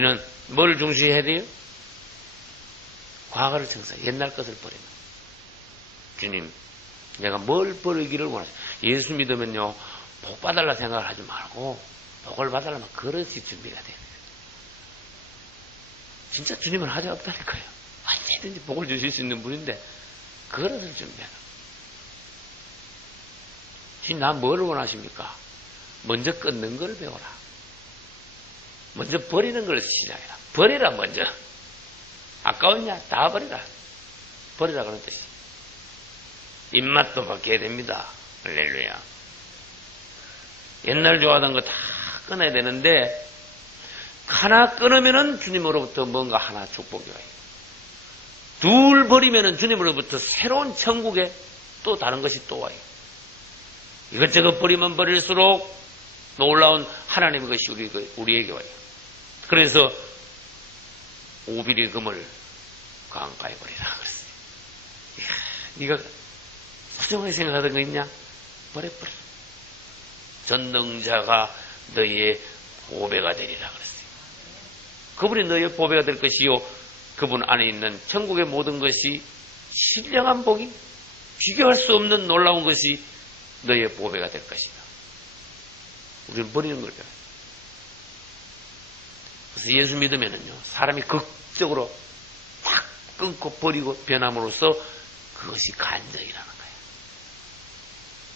우리는 뭘 중시해야 돼요? 과거를 청소해. 옛날 것을 버리는. 주님, 내가 뭘 버리기를 원하세요? 예수 믿으면요, 복 받달라 생각을 하지 말고, 복을 받달라면 그릇이 준비가 돼요. 진짜 주님은 하자 없다니까요. 언제든지 복을 주실 수 있는 분인데, 그릇을 준비하라. 주님, 나 뭘 원하십니까? 먼저 끊는 걸 배워라. 먼저 버리는 걸 시작해라. 버리라, 먼저. 아까웠냐? 다 버리라. 버리라, 그런 뜻이. 입맛도 바뀌어야 됩니다. 할렐루야. 옛날 좋아하던 거 다 끊어야 되는데, 하나 끊으면은 주님으로부터 뭔가 하나 축복이 와요. 둘 버리면은 주님으로부터 새로운 천국에 또 다른 것이 또 와요. 이것저것 버리면 버릴수록 놀라운 하나님의 것이 우리에게 와요. 그래서 오빌의 금을 강가에 버리라 그랬어요. 네가 소중하게 생각하던 거 있냐? 버려버려. 전능자가 너희의 보배가 되리라 그랬어요. 그분이 너희의 보배가 될 것이요, 그분 안에 있는 천국의 모든 것이 신령한 복이, 비교할 수 없는 놀라운 것이 너희의 보배가 될 것이다. 우리는 버리는 걸 배워요. 그래서 예수 믿으면은요, 사람이 극적으로 확 끊고 버리고 변함으로써 그것이 간증이라는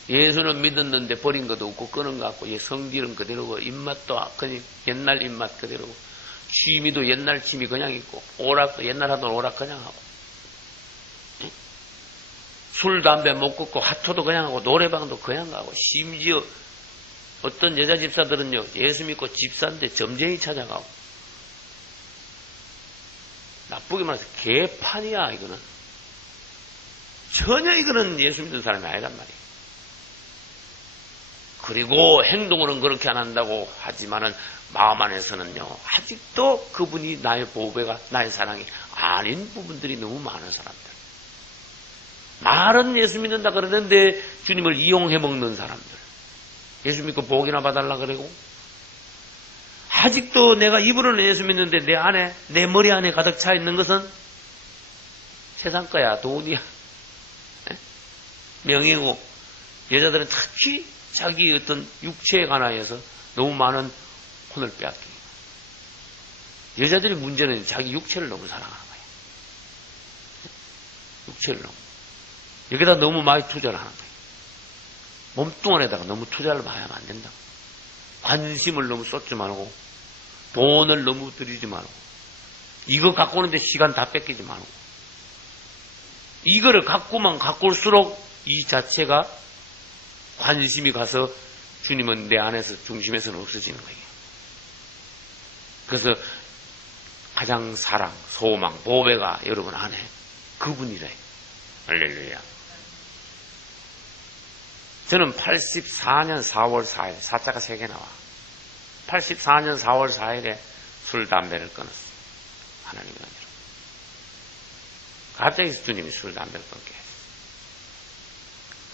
거예요. 예수는 믿었는데 버린 것도 없고 끊은 것 같고, 성질은 그대로고, 입맛도 그냥 옛날 입맛 그대로고, 취미도 옛날 취미 그냥 있고, 오락도 옛날 하던 오락 그냥 하고, 술, 담배 못 끊고 화투도 그냥 하고, 노래방도 그냥 가고, 심지어 어떤 여자 집사들은요, 예수 믿고 집사인데 점쟁이 찾아가고, 나쁘게 말해서 개판이야. 이거는 전혀 이거는 예수 믿는 사람이 아니란 말이에요. 그리고 행동으로는 그렇게 안 한다고 하지만은 마음 안에서는요, 아직도 그분이 나의 보배가, 나의 사랑이 아닌 부분들이 너무 많은 사람들. 말은 예수 믿는다 그러는데 주님을 이용해 먹는 사람들. 예수 믿고 복이나 봐달라 그러고, 아직도 내가 입으로는 예수 믿는데 내 안에, 내 머리 안에 가득 차 있는 것은 세상 거야, 돈이야, 명예고. 여자들은 특히 자기 어떤 육체에 관하여서 너무 많은 혼을 빼앗깁니다. 여자들의 문제는 자기 육체를 너무 사랑하는 거예요. 육체를 너무. 여기다 너무 많이 투자를 하는 거예요. 몸뚱아리에다가 너무 투자를 많이 하면 안 된다. 관심을 너무 쏟지 말고, 돈을 너무 들이지 말고, 이거 갖고 오는데 시간 다 뺏기지 말고, 이거를 갖고만 갖고 올수록 이 자체가 관심이 가서 주님은 내 안에서 중심에서는 없어지는 거예요. 그래서 가장 사랑, 소망, 보배가 여러분 안에 그분이래. 할렐루야. 저는 84년 4월 4일, 사자가 3개 나와. 84년 4월 4일에 술, 담배를 끊었어요. 하나님의 은혜로. 갑자기 주님이 술, 담배를 끊게 했어요.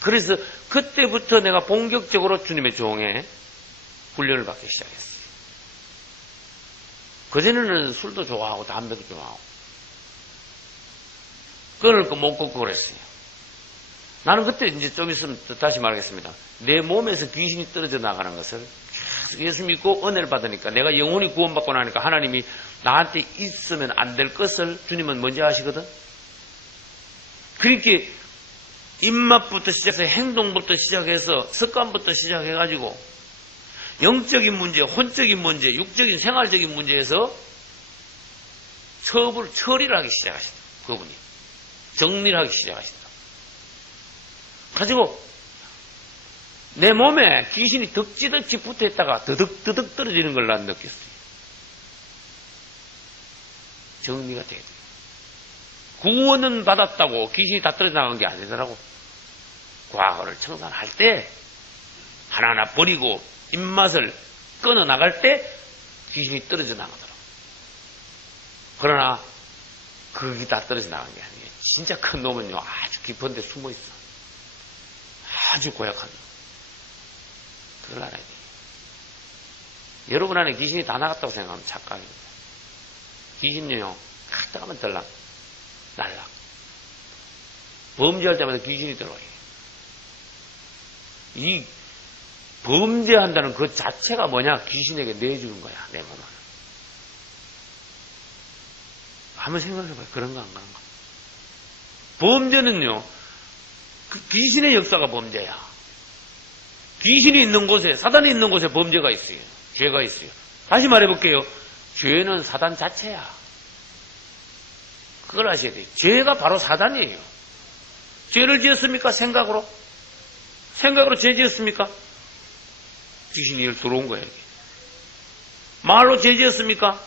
그래서 그때부터 내가 본격적으로 주님의 종에 훈련을 받기 시작했어요. 그전에는 술도 좋아하고 담배도 좋아하고 끊을 거 못 끊고 그랬어요. 나는 그때 이제 좀 있으면 다시 말하겠습니다. 내 몸에서 귀신이 떨어져 나가는 것을 예수 믿고 은혜를 받으니까, 내가 영혼이 구원받고 나니까 하나님이 나한테 있으면 안 될 것을 주님은 먼저 하시거든. 그렇게 입맛부터 시작해서 행동부터 시작해서 습관부터 시작해가지고 영적인 문제, 혼적인 문제, 육적인 생활적인 문제에서 처리를 하기 시작하신다. 그분이 정리를 하기 시작하신다. 가지고 내 몸에 귀신이 덕지덕지 붙어있다가 드득드득 떨어지는 걸 난 느꼈어요. 정리가 돼야 돼요. 구원은 받았다고 귀신이 다 떨어져 나간 게 아니더라고. 과거를 청산할 때, 하나하나 버리고 입맛을 끊어 나갈 때 귀신이 떨어져 나가더라고. 그러나 그게 다 떨어져 나간 게 아니에요. 진짜 큰 놈은요, 아주 깊은 데 숨어 있어. 아주 고약한 놈. 그걸 알아야 돼요. 여러분 안에 귀신이 다 나갔다고 생각하면 착각입니다. 귀신이요. 갔다 가면 들락, 날락. 범죄할 때마다 귀신이 들어와요. 이 범죄한다는 그 자체가 뭐냐? 귀신에게 내주는 거야, 내 몸을. 한번 생각해봐요. 그런가, 안 그런가? 범죄는요, 그 귀신의 역사가 범죄야. 귀신이 있는 곳에, 사단이 있는 곳에 범죄가 있어요. 죄가 있어요. 다시 말해볼게요. 죄는 사단 자체야. 그걸 아셔야 돼요. 죄가 바로 사단이에요. 죄를 지었습니까? 생각으로? 생각으로 죄 지었습니까? 귀신이 들어온 거예요. 말로 죄 지었습니까?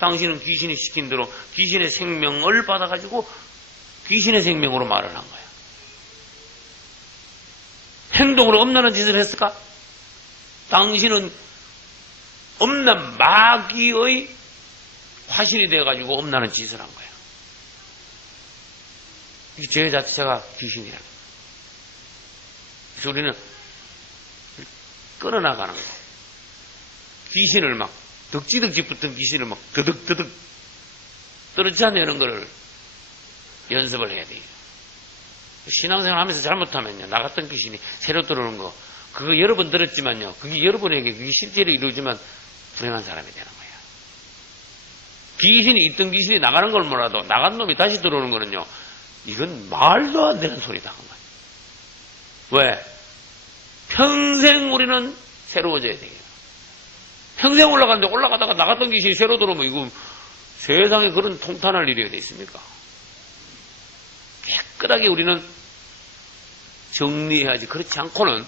당신은 귀신이 시킨 대로 귀신의 생명을 받아가지고 귀신의 생명으로 말을 한 거야. 행동으로 엄란한 짓을 했을까? 당신은 엄란 마귀의 화신이 되어가지고 엄란한 짓을 한 거야. 이 죄 자체가 귀신이야. 그래서 우리는 끊어나가는 거. 귀신을 막 덕지덕지 붙은 귀신을 막 드득드득 떨어져내는 거를 연습을 해야 돼요. 신앙생활 하면서 잘못하면요, 나갔던 귀신이 새로 들어오는 거, 그거 여러 번 들었지만요, 그게 여러분에게 그게 실제로 이루어지면 불행한 사람이 되는 거예요. 귀신이 있던 귀신이 나가는 걸 몰라도 나간 놈이 다시 들어오는 거는요, 이건 말도 안 되는 소리다. 왜? 평생 우리는 새로워져야 돼요. 평생 올라갔는데 올라가다가 나갔던 귀신이 새로 들어오면 이거 세상에 그런 통탄할 일이 어디 있습니까? 깨끗하게 우리는 정리해야지. 그렇지 않고는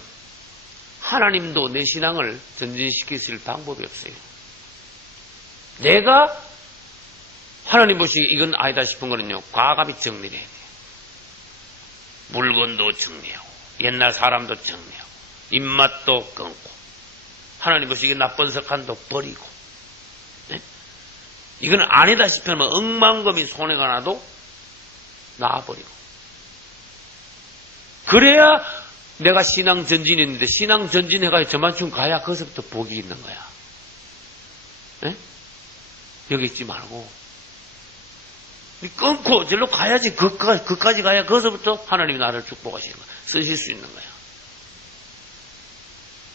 하나님도 내 신앙을 전진시키실 방법이 없어요. 내가 하나님 보시기에 이건 아니다 싶은 거는요, 과감히 정리를 해야 돼요. 물건도 정리하고 옛날 사람도 정리하고 입맛도 끊고 하나님 보시기에 나쁜 습관도 버리고, 네? 이건 아니다 싶으면 억만금이 손해가 나도 놔버리고, 그래야 내가 신앙 전진했는데 신앙 전진해가지고 저만큼 가야 거기서부터 복이 있는 거야. 네? 여기 있지 말고 끊고 절로 가야지. 그까지 가야 거기서부터 하나님이 나를 축복하시는 거야. 쓰실 수 있는 거야.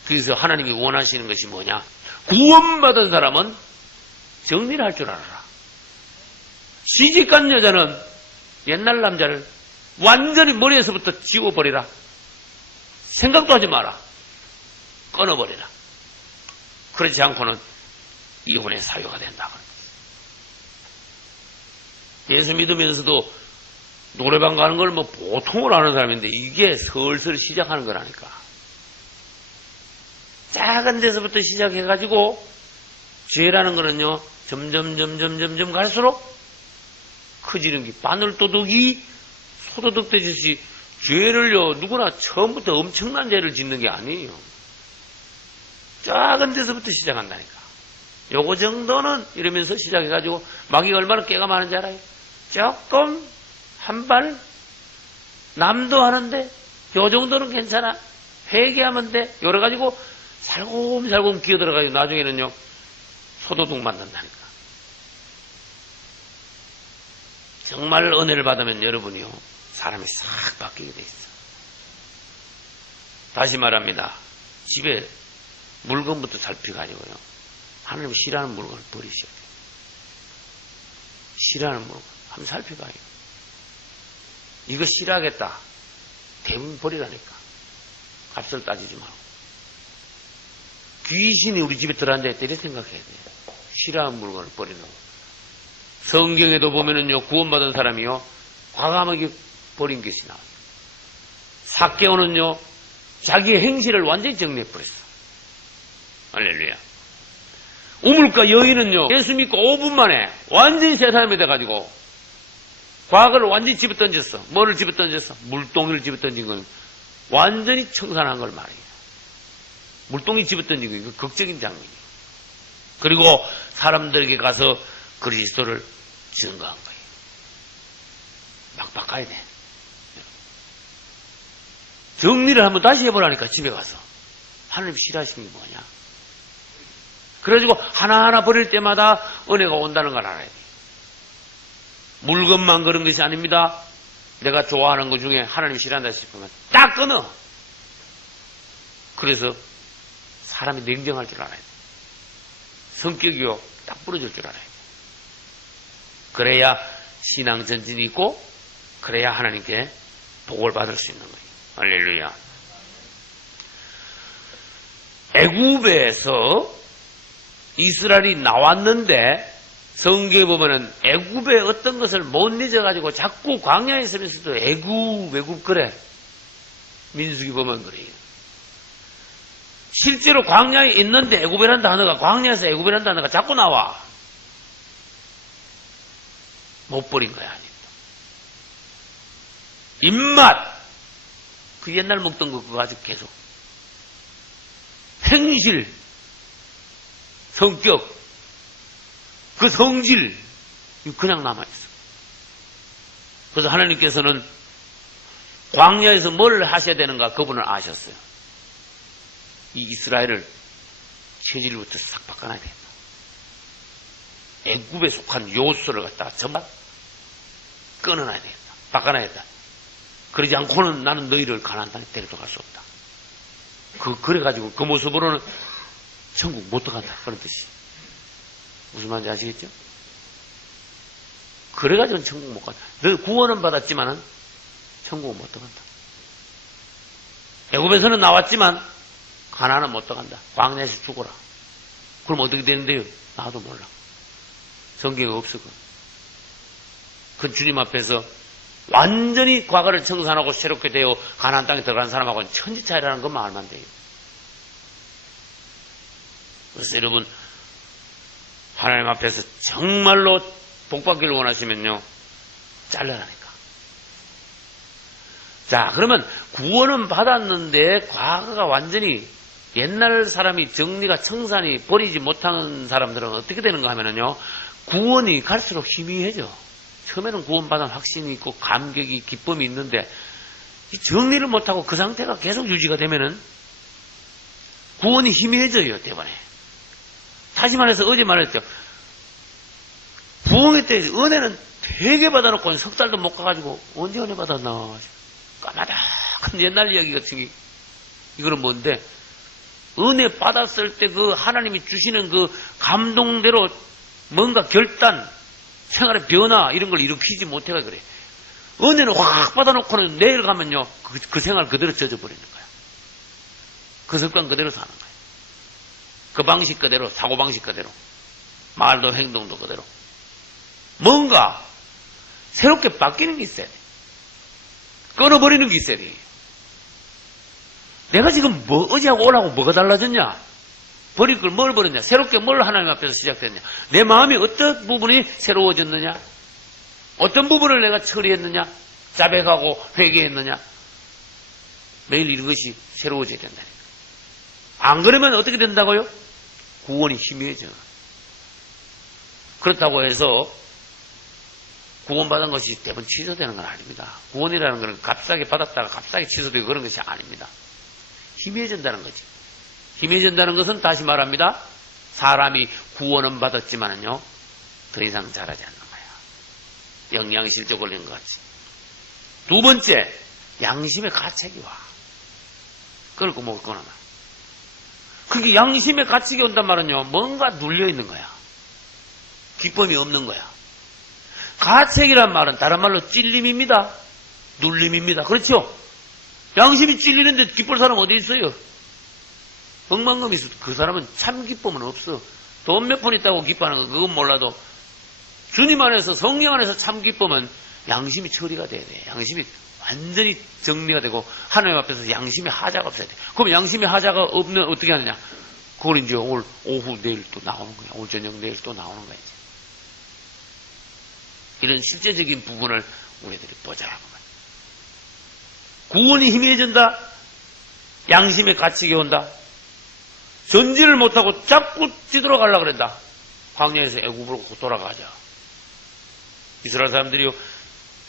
그래서 하나님이 원하시는 것이 뭐냐? 구원받은 사람은 정리를 할 줄 알아라. 시집간 여자는 옛날 남자를 완전히 머리에서부터 지워버리라. 생각도 하지 마라. 끊어버리라. 그렇지 않고는 이혼의 사유가 된다. 예수 믿으면서도 노래방 가는 걸 뭐 보통으로 하는 사람인데 이게 슬슬 시작하는 거라니까. 작은 데서부터 시작해가지고 죄라는 거는요, 점점 갈수록 커지는 게 바늘도둑이 소도둑 되듯이 죄를요, 누구나 처음부터 엄청난 죄를 짓는 게 아니에요. 작은 데서부터 시작한다니까. 요거 정도는 이러면서 시작해가지고 마귀가 얼마나 깨가 많은지 알아요? 조금 한 발 남도 하는데 요 정도는 괜찮아. 회개하면 돼. 요래 가지고 살곰살곰 기어들어가지고 나중에는요, 소도둑 만든다니까. 정말 은혜를 받으면 여러분이요, 사람이 싹 바뀌게 돼 있어. 다시 말합니다. 집에 물건부터 살펴가지고요, 하나님 싫어하는 물건을 버리셔야 돼요. 싫어하는 물건 한번 살펴봐요. 이거 싫어하겠다. 대부분 버리라니까. 값을 따지지 말고. 귀신이 우리 집에 들어앉아있다 이렇게 생각해야 돼요. 싫어하는 물건을 버리는 거. 성경에도 보면은요, 구원받은 사람이요, 과감하게 버린 것이 나와요. 삭개오는요, 자기의 행실을 완전히 정리해버렸어. 할렐루야. 우물가 여인은요, 예수 믿고 5분 만에 완전히 새 사람이 돼가지고 과거를 완전히 집어던졌어. 뭐를 집어던졌어? 물동이를 집어던진 건 완전히 청산한 걸 말이에요. 물동이 집어던진 거, 이거 극적인 장면이에요. 그리고 사람들에게 가서 그리스도를 증거한 거예요. 막 바꿔야 돼. 정리를 한번 다시 해보라니까, 집에 가서. 하나님 싫어하시는 게 뭐냐? 그래가지고 하나하나 버릴 때마다 은혜가 온다는 걸 알아야 돼. 물건만 그런 것이 아닙니다. 내가 좋아하는 것 중에 하나님 싫어한다 싶으면 딱 끊어. 그래서 사람이 냉정할 줄 알아야 돼. 성격이요 딱 부러질 줄 알아야 돼. 그래야 신앙 전진이 있고 그래야 하나님께 복을 받을 수 있는 거예요. 할렐루야. 애굽에서 이스라엘이 나왔는데 성경에 보면은 애굽의 어떤 것을 못 잊어가지고 자꾸 광야에 있으면서도 애굽 그래. 민수기 보면 그래요. 실제로 광야에 있는데 애굽이라는 단어가 광야에서 애굽이라는 단어가 자꾸 나와. 못 버린 거야. 아닙니다. 입맛 그 옛날 먹던 거 그거 아직 계속 행실 성격 그 성질 그냥 남아있어. 그래서 하나님께서는 광야에서 뭘 하셔야 되는가 그분을 아셨어요. 이 이스라엘을 체질부터 싹 바꿔놔야 된다. 애굽에 속한 요소를 갖다가 전부 끊어놔야 된다. 바꿔놔야 된다. 그러지 않고는 나는 너희를 가나안 땅에 데려갈 수 없다. 그래가지고 그 모습으로는 천국 못 들어간다. 그런 뜻이. 무슨 말인지 아시겠죠? 그래가지고는 천국 못 간다. 너 구원은 받았지만은 천국은 못 들어간다. 애굽에서는 나왔지만 가나안은 못 들어간다. 광야에서 죽어라. 그럼 어떻게 되는데요? 나도 몰라. 성경에 없어. 그 주님 앞에서 완전히 과거를 청산하고 새롭게 되어 가나안 땅에 들어간 사람하고는 천지 차이라는 것만 알면 돼요. 그래서 여러분 하나님 앞에서 정말로 복받기를 원하시면요 잘라라니까. 자, 그러면 구원은 받았는데 과거가 완전히 옛날 사람이 정리가 청산이 버리지 못한 사람들은 어떻게 되는가 하면요 구원이 갈수록 희미해져. 처음에는 구원받은 확신이 있고 감격이 기쁨이 있는데 정리를 못하고 그 상태가 계속 유지가 되면은 구원이 희미해져요. 대번에 다시 말해서 어제 말했죠. 부흥회 때 은혜는 되게 받아놓고 석 달도 못 가가지고 언제 은혜 받았나 까마득한 옛날 이야기 같은 게 이거는 뭔데 은혜 받았을 때 그 하나님이 주시는 그 감동대로 뭔가 결단 생활의 변화 이런 걸 일으키지 못해가 그래. 은혜는 확 받아놓고는 내일 가면요 그 생활 그대로 젖어버리는 거야. 그 습관 그대로 사는 거야. 그 방식 그대로 사고방식 그대로 말도 행동도 그대로 뭔가 새롭게 바뀌는 게 있어야 돼. 끊어버리는 게 있어야 돼. 내가 지금 어제하고 오늘하고 뭐가 달라졌냐? 버릴 걸 뭘 버렸냐? 새롭게 뭘 하나님 앞에서 시작됐냐? 내 마음이 어떤 부분이 새로워졌느냐? 어떤 부분을 내가 처리했느냐? 자백하고 회개했느냐? 매일 이것이 새로워져야 된다니까. 안 그러면 어떻게 된다고요? 구원이 희미해져. 그렇다고 해서 구원받은 것이 대부분 취소되는 건 아닙니다. 구원이라는 것은 값싸게 받았다가 값싸게 취소되고 그런 것이 아닙니다. 희미해진다는 거지. 희미해진다는 것은 다시 말합니다. 사람이 구원은 받았지만은요, 더 이상 자라지 않는 거야. 영양실조 걸린 것 같이. 두 번째, 양심의 가책이 와. 그걸 먹을 거나 말. 그게 양심의 가책이 온단 말은요, 뭔가 눌려있는 거야. 기쁨이 없는 거야. 가책이란 말은 다른 말로 찔림입니다. 눌림입니다. 그렇죠? 양심이 찔리는데 기쁠 사람 어디 있어요? 엉망금이 있어. 그 사람은 참 기쁨은 없어. 돈 몇 푼 있다고 기뻐하는 거 그건 몰라도 주님 안에서 성령 안에서 참 기쁨은 양심이 처리가 돼야 돼. 양심이 완전히 정리가 되고 하나님 앞에서 양심의 하자가 없어야 돼. 그럼 양심의 하자가 없는 어떻게 하느냐? 그걸 이제 오늘 오후 내일 또 나오는 거야. 오늘 저녁 내일 또 나오는 거야. 이제. 이런 실제적인 부분을 우리들이 보자라고 말이야. 구원이 희미해진다. 양심의 가책이 온다. 전지를 못하고 자꾸 뒤돌아가려고 그랬다. 광야에서 애굽으로 돌아가자. 이스라엘 사람들이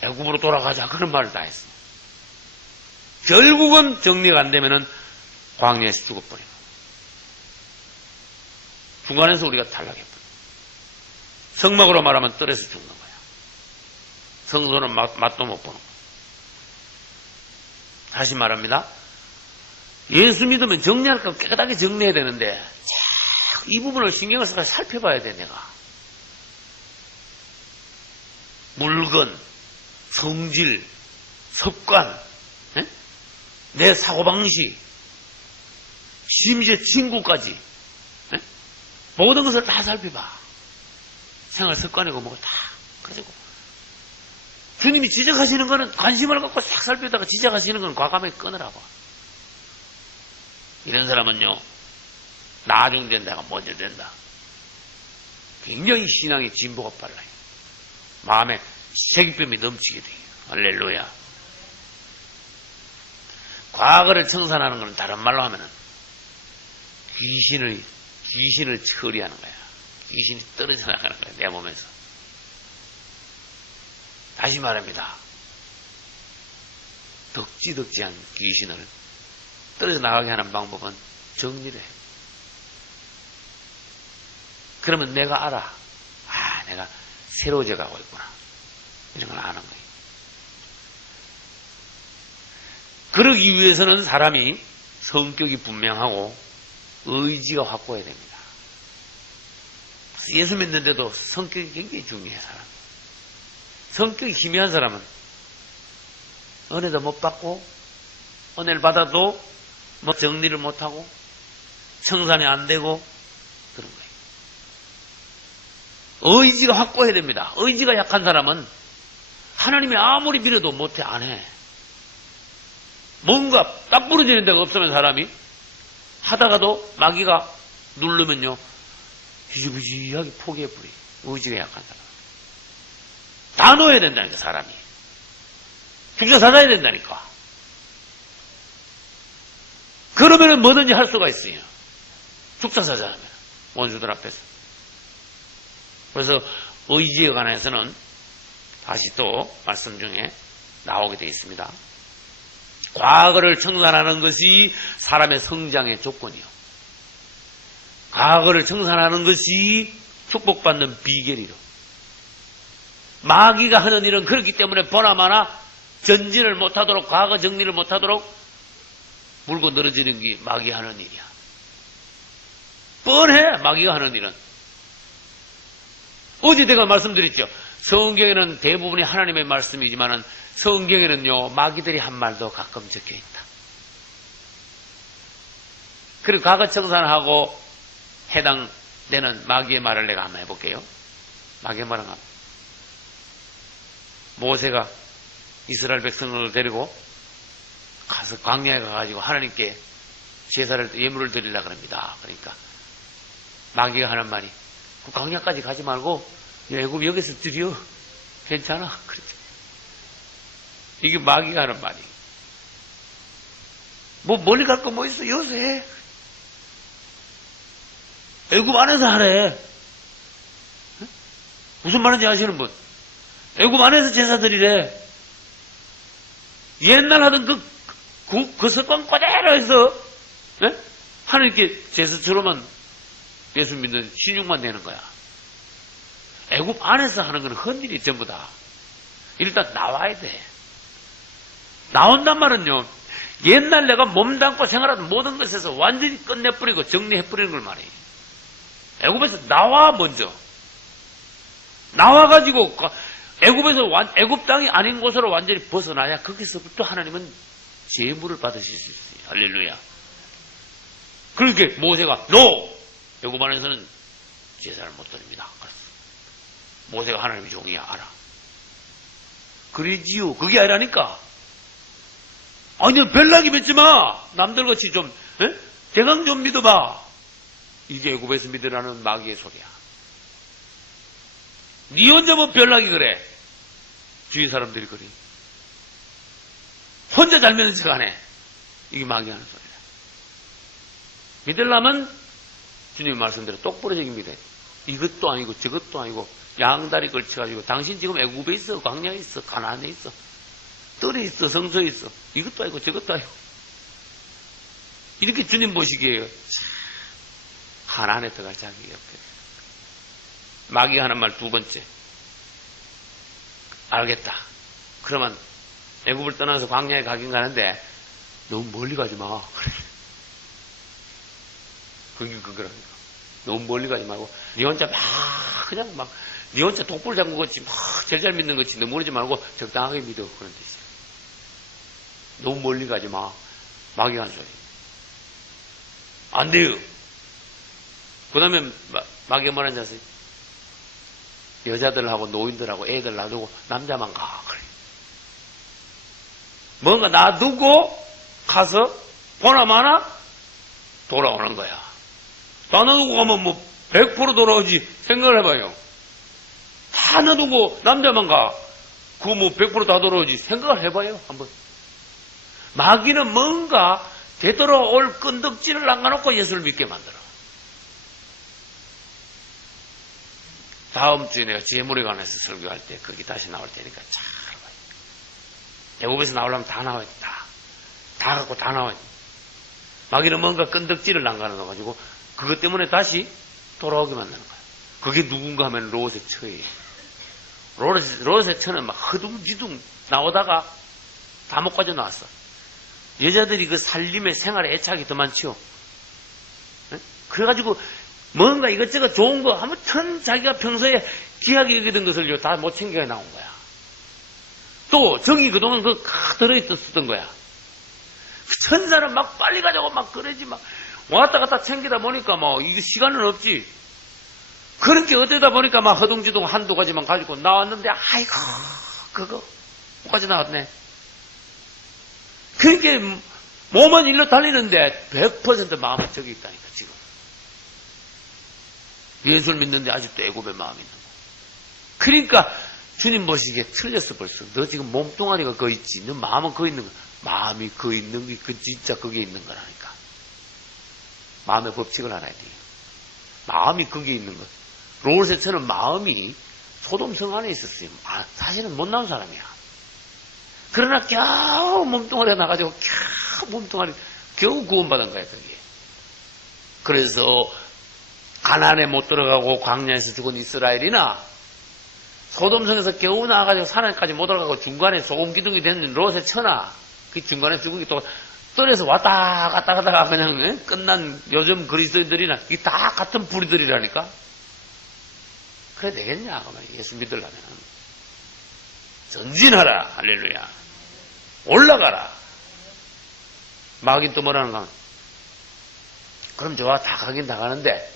애굽으로 돌아가자 그런 말을 다 했어. 결국은 정리가 안 되면은 광야에서 죽어버려. 중간에서 우리가 탈락해버려. 성막으로 말하면 떨어져 죽는 거야. 성소는 맛도 못 보는 거예요. 다시 말합니다. 예수 믿으면 정리할 거 깨끗하게 정리해야 되는데 이 부분을 신경을 써서 살펴봐야 돼. 내가 물건, 성질, 습관, 내 사고방식, 심지어 친구까지 모든 것을 다 살펴봐. 생활 습관이고 뭐고 다 가지고 주님이 지적하시는 거는 관심을 갖고 싹 살펴다가 지적하시는 건 과감하게 끊으라고. 이런 사람은요, 나중된다가 먼저 된다. 굉장히 신앙의 진보가 빨라요. 마음에 책임감이 넘치게 돼요. 할렐루야. 과거를 청산하는 것은 다른 말로 하면은 귀신을 처리하는 거야. 귀신이 떨어져 나가는 거야, 내 몸에서. 다시 말합니다. 덕지덕지한 귀신을 떨어져 나가게 하는 방법은 정리를 해. 그러면 내가 알아. 아, 내가 새로워져 가고 있구나. 이런 걸 아는 거예요. 그러기 위해서는 사람이 성격이 분명하고 의지가 확고해야 됩니다. 예수 믿는데도 성격이 굉장히 중요해, 사람. 성격이 희미한 사람은 은혜도 못 받고 은혜를 받아도 뭐 정리를 못하고 청산이 안 되고 그런 거예요. 의지가 확고해야 됩니다. 의지가 약한 사람은 하나님이 아무리 빌어도 못해, 안 해. 뭔가 딱 부러지는 데가 없으면 사람이 하다가도 마귀가 누르면요 희지부지하게 포기해버려요. 의지가 약한 사람. 다 넣어야 된다니까, 사람이. 죽자 살아야 된다니까. 그러면은 뭐든지 할 수가 있어요. 죽자 사자 하면. 원수들 앞에서. 그래서 의지에 관해서는 다시 또 말씀 중에 나오게 되어 있습니다. 과거를 청산하는 것이 사람의 성장의 조건이요. 과거를 청산하는 것이 축복받는 비결이요. 마귀가 하는 일은 그렇기 때문에 보나마나 전진을 못하도록, 과거 정리를 못하도록 물고 늘어지는 게 마귀 하는 일이야. 뻔해, 마귀가 하는 일은. 어제 제가 말씀드렸죠. 성경에는 대부분이 하나님의 말씀이지만은 성경에는요 마귀들이 한 말도 가끔 적혀 있다. 그리고 과거 청산하고 해당되는 마귀의 말을 내가 한번 해볼게요. 마귀의 말은 모세가 이스라엘 백성을 데리고 가서 광야에 가가지고 하나님께 제사를 예물을 드리려고 합니다. 그러니까 마귀가 하는 말이 그 광야까지 가지 말고 애굽 여기서 드려. 괜찮아. 그렇죠. 이게 마귀가 하는 말이에요. 뭐 멀리 갈 거 뭐 있어? 여기서 해. 애굽 안에서 하래. 무슨 말인지 아시는 분? 애굽 안에서 제사 드리래. 옛날 하던 그 습관 그대로 해서 하나님께 제사처럼만 예수 믿는 신용만 되는 거야. 애굽 안에서 하는 건 헛일이 전부 다. 일단 나와야 돼. 나온단 말은요, 옛날 내가 몸담고 생활하던 모든 것에서 완전히 끝내버리고 정리해버리는 걸 말해요. 애굽에서 나와, 먼저. 나와가지고, 애굽 땅이 아닌 곳으로 완전히 벗어나야 거기서부터 하나님은 제물을 받으실 수 있어요. 할렐루야. 그렇게 모세가, 애굽 안에서는 제사를 못 드립니다. 모세가 하나님의 종이야, 알아. 그러지요. 그게 아니라니까. 아니, 별나기 믿지 마. 남들같이 좀, 대강 좀 믿어봐. 이게 애굽에서 믿으라는 마귀의 소리야. 니 혼자 뭐 별나기 그래. 주위 사람들이 그래. 혼자 잘 믿는 척 안 해. 이게 마귀 하는 소리야. 믿으려면 주님 말씀대로 똑부러지게 믿어야 돼. 이것도 아니고 저것도 아니고 양다리 걸쳐가지고 당신 지금 애굽에 있어, 광야에 있어, 가나안에 있어, 뜰에 있어, 성소에 있어. 이것도 아니고 저것도 아니고. 이렇게 주님 보시기에 하나님에 들어갈 자격이 없게. 마귀가 하는 말 두 번째. 알겠다. 그러면 애굽을 떠나서 광야에 가긴 가는데 너무 멀리 가지 마. 그게 그거라니까. 너무 멀리 가지 말고 네 혼자 막 그냥 막 네 혼자 독불 잡는 것이 막 제일 잘 믿는 것이 너무 모르지 말고 적당하게 믿어. 그런 뜻이야. 너무 멀리 가지 마. 막연한 소리. 안 돼요. 그 다음에 막연 뭐라는지 아세요? 여자들하고 노인들하고 애들 놔두고 남자만 가. 그래. 뭔가 놔두고 가서 보나 마나 돌아오는 거야. 다 놔두고 가면 뭐 100% 돌아오지. 생각을 해봐요. 다 놔두고 남자만 가. 그거 뭐 100% 다 돌아오지. 생각을 해봐요. 한번. 마귀는 뭔가 되돌아올 끈덕지를 남겨놓고 예수를 믿게 만들어. 다음 주에 내가 지혜물에 관해서 설교할 때 거기 다시 나올 테니까 잘 봐요. 애굽에서 나오려면 다 나와야 돼. 다 갖고 다 나와야 돼. 마귀는 뭔가 끈덕지를 남겨놔가지고 그것 때문에 다시 돌아오게 만드는 거야. 그게 누군가 하면 롯의 처예요. 롯의 처는 막 허둥지둥 나오다가 다 못 가져 나왔어. 여자들이 그 살림의 생활에 애착이 더 많지요. 그래가지고 뭔가 이것저것 좋은 거 아무튼 자기가 평소에 귀하게 여기던 것을 다 못 챙겨 나온 거야. 또 정이 그동안 그 들어있었던 거야. 천사는 막 빨리 가자고 막 그러지 막 왔다 갔다 챙기다 보니까 뭐 이게 시간은 없지. 그렇게 어쩌다 보니까 막 허둥지둥 한두 가지만 가지고 나왔는데 아이고 그거 뭐까지 나왔네. 그렇게 몸은 일로 달리는데 100% 마음은 저기 있다니까 지금. 예수를 믿는데 아직도 애굽의 마음이 있는 거야. 그러니까 주님 보시기에 틀렸어 벌써. 너 지금 몸뚱아리가 거기 있지. 너 마음은 거기 있는 거야. 마음이 거기 있는 게 그 진짜 거기에 있는 거라니까. 마음의 법칙을 알아야 돼요. 마음이 거기에 있는 거. 롯의 처는 마음이 소돔성 안에 있었어요. 사실은 못 나온 사람이야. 그러나 겨우 몸뚱아리가 나가지고 겨우 몸뚱아리 겨우 구원받은 거야 그게. 그래서 가나안에 못 들어가고 광야에서 죽은 이스라엘이나 소돔성에서 겨우 나가지고 사나이까지 못 들어가고 중간에 소금 기둥이 된 롯의 처나 그 중간에 죽은 게 또 떨어서 왔다 갔다 하다가 그냥 끝난 요즘 그리스도인들이나 이게 다 같은 부리들이라니까. 그래 되겠냐 그러면 예수 믿으려면 전진하라. 할렐루야. 올라가라. 마귀는 또 뭐라는 거야? 그럼 좋아. 다 가긴 다 가는데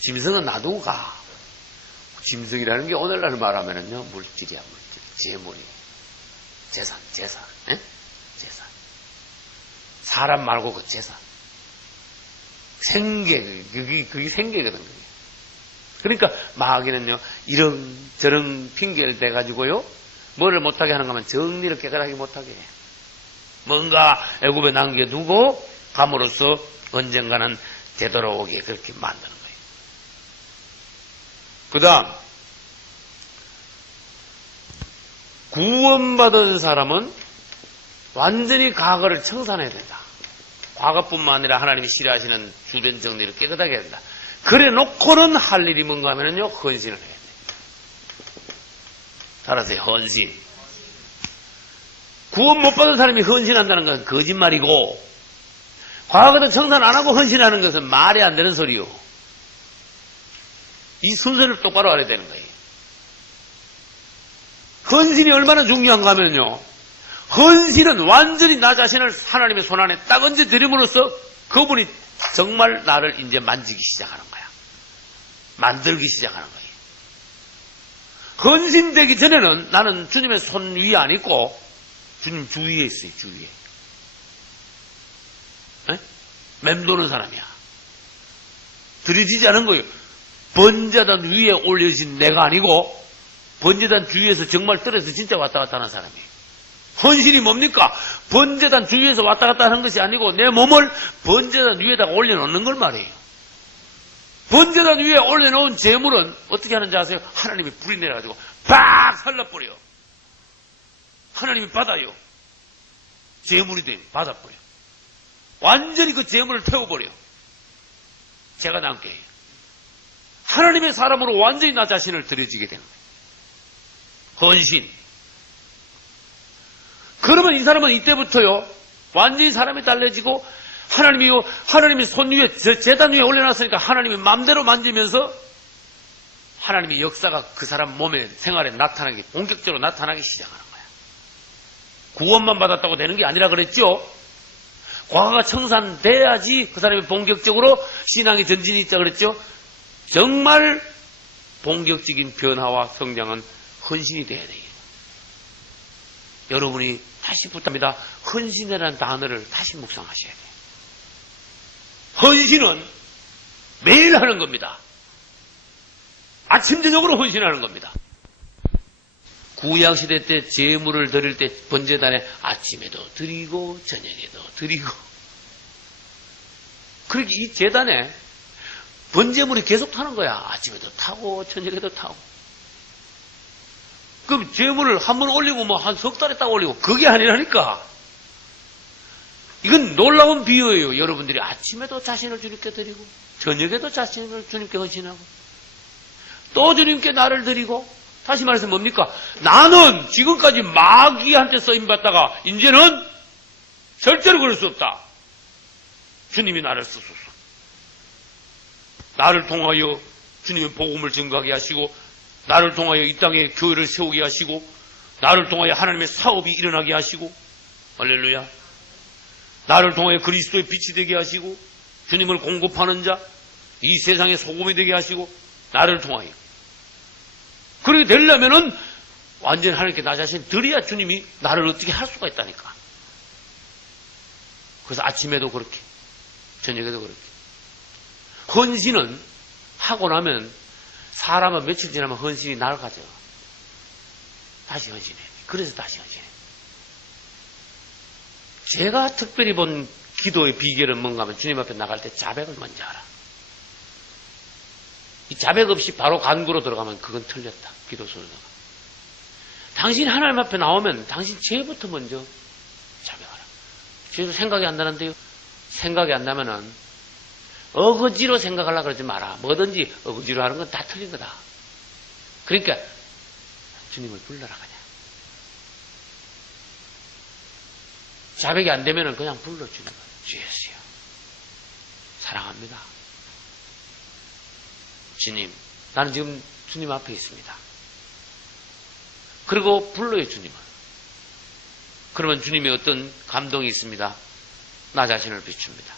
짐승은 놔두고 가. 짐승이라는 게 오늘날 말하면은요 물질이야 물질. 재물이. 재산. 에? 재산. 사람 말고 그 재산. 생계. 그게 생계거든. 그게. 그러니까 마귀는요 이런저런 핑계를 대가지고요 뭐를 못하게 하는가 하면 정리를 깨끗하게 못하게 해. 뭔가 애굽에 남겨두고 감으로써 언젠가는 되돌아오게 그렇게 만드는 거예요. 그 다음 구원받은 사람은 완전히 과거를 청산해야 된다. 과거뿐만 아니라 하나님이 싫어하시는 주변 정리를 깨끗하게 해야 된다. 그래 놓고는 할 일이 뭔가 하면요 헌신을 해야 돼. 알았어요? 헌신. 구원 못 받은 사람이 헌신한다는 것은 거짓말이고 과거도 청산 안 하고 헌신하는 것은 말이 안 되는 소리요. 이 순서를 똑바로 알아야 되는 거예요. 헌신이 얼마나 중요한가 하면요 헌신은 완전히 나 자신을 하나님의 손안에 딱 얹어 드림으로써 그분이 정말 나를 이제 만지기 시작하는 거야. 만들기 시작하는 거예요. 헌신되기 전에는 나는 주님의 손 위에 안 있고 주님 주위에 있어요. 주위에. 에? 맴도는 사람이야. 들여지지 않은 거예요. 번제단 위에 올려진 내가 아니고 번제단 주위에서 정말 떨어져서 진짜 왔다 갔다 하는 사람이에요. 헌신이 뭡니까? 번제단 주위에서 왔다 갔다 하는 것이 아니고 내 몸을 번제단 위에다가 올려놓는 걸 말이에요. 번제단 위에 올려놓은 재물은 어떻게 하는지 아세요? 하나님이 불이 내려가지고 팍 살라버려. 하나님이 받아요. 재물이 돼. 받아버려. 완전히 그 재물을 태워버려. 제가 남게 해요. 하나님의 사람으로 완전히 나 자신을 드려지게 되는 거예요. 헌신. 그러면 이 사람은 이때부터요, 완전히 사람이 달라지고, 하나님이 손 위에, 제단 위에 올려놨으니까 하나님이 마음대로 만지면서 하나님의 역사가 그 사람 몸에, 생활에 본격적으로 나타나기 시작하는 거야. 구원만 받았다고 되는 게 아니라 그랬죠? 과거가 청산돼야지 그 사람이 본격적으로 신앙의 전진이 있다 그랬죠? 정말 본격적인 변화와 성장은 헌신이 돼야 돼요. 여러분이 다시 부탁합니다. 헌신이라는 단어를 다시 묵상하셔야 돼요. 헌신은 매일 하는 겁니다. 아침 저녁으로 헌신하는 겁니다. 구약시대 때 제물을 드릴 때 번제단에 아침에도 드리고 저녁에도 드리고, 그렇게 이 제단에 번제물이 계속 타는 거야. 아침에도 타고 저녁에도 타고. 그럼 제물을 한 번 올리고 뭐 한 석 달에 딱 올리고, 그게 아니라니까. 이건 놀라운 비유예요. 여러분들이 아침에도 자신을 주님께 드리고 저녁에도 자신을 주님께 헌신하고 또 주님께 나를 드리고, 다시 말해서 뭡니까? 나는 지금까지 마귀한테 쓰임받다가 이제는 절대로 그럴 수 없다. 주님이 나를 쓰소서. 나를 통하여 주님의 복음을 증거하게 하시고, 나를 통하여 이 땅에 교회를 세우게 하시고, 나를 통하여 하나님의 사업이 일어나게 하시고, 할렐루야. 나를 통하여 그리스도의 빛이 되게 하시고, 주님을 공급하는 자, 이 세상의 소금이 되게 하시고, 나를 통하여. 그렇게 되려면은 완전히 하나님께 나 자신 드려야 주님이 나를 어떻게 할 수가 있다니까. 그래서 아침에도 그렇게, 저녁에도 그렇게. 헌신은 하고 나면, 사람은 며칠 지나면 헌신이 낡아져. 다시 헌신해. 그래서 다시 헌신해. 제가 특별히 본 기도의 비결은 뭔가 하면, 주님 앞에 나갈 때 자백을 먼저 하라. 이 자백 없이 바로 간구로 들어가면 그건 틀렸다. 기도 순서가. 당신이 하나님 앞에 나오면 당신 죄부터 먼저 자백하라. 죄도 생각이 안 나는데요. 생각이 안 나면은 어거지로 생각하려고 그러지 마라. 뭐든지 어거지로 하는 건 다 틀린 거다. 그러니까 주님을 불러라 그냥. 자백이 안 되면은 그냥 불러 주님을. 주 예수요, 사랑합니다. 주님, 나는 지금 주님 앞에 있습니다. 그리고 불러요, 주님을. 그러면 주님의 어떤 감동이 있습니다. 나 자신을 비춥니다.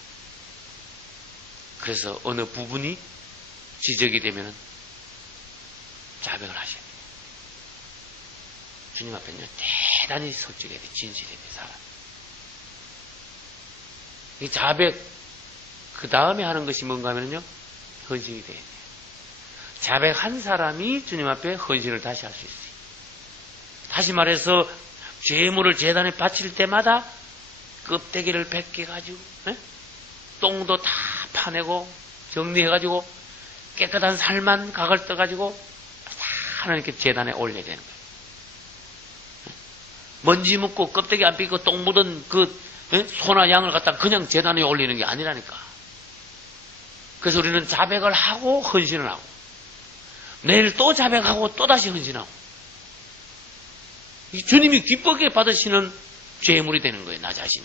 그래서 어느 부분이 지적이 되면 자백을 하셔야 돼요. 주님 앞에는요, 대단히 솔직해야 돼, 진실해야 돼, 사람. 이 자백, 그 다음에 하는 것이 뭔가 하면요, 헌신이 돼야 돼요. 자백한 사람이 주님 앞에 헌신을 다시 할 수 있어요. 다시 말해서 제물을 제단에 바칠 때마다 껍데기를 벗겨가지고, 똥도 다 파내고 정리해가지고 깨끗한 살만 각을 떠가지고 다 하나님께 제단에 올려야 되는 거예요. 먼지 묻고 껍데기 안 삐고 똥 묻은 그 소나 양을 갖다 그냥 제단에 올리는 게 아니라니까. 그래서 우리는 자백을 하고 헌신을 하고, 내일 또 자백하고 또 다시 헌신하고, 주님이 기쁘게 받으시는 제물이 되는 거예요, 나 자신이.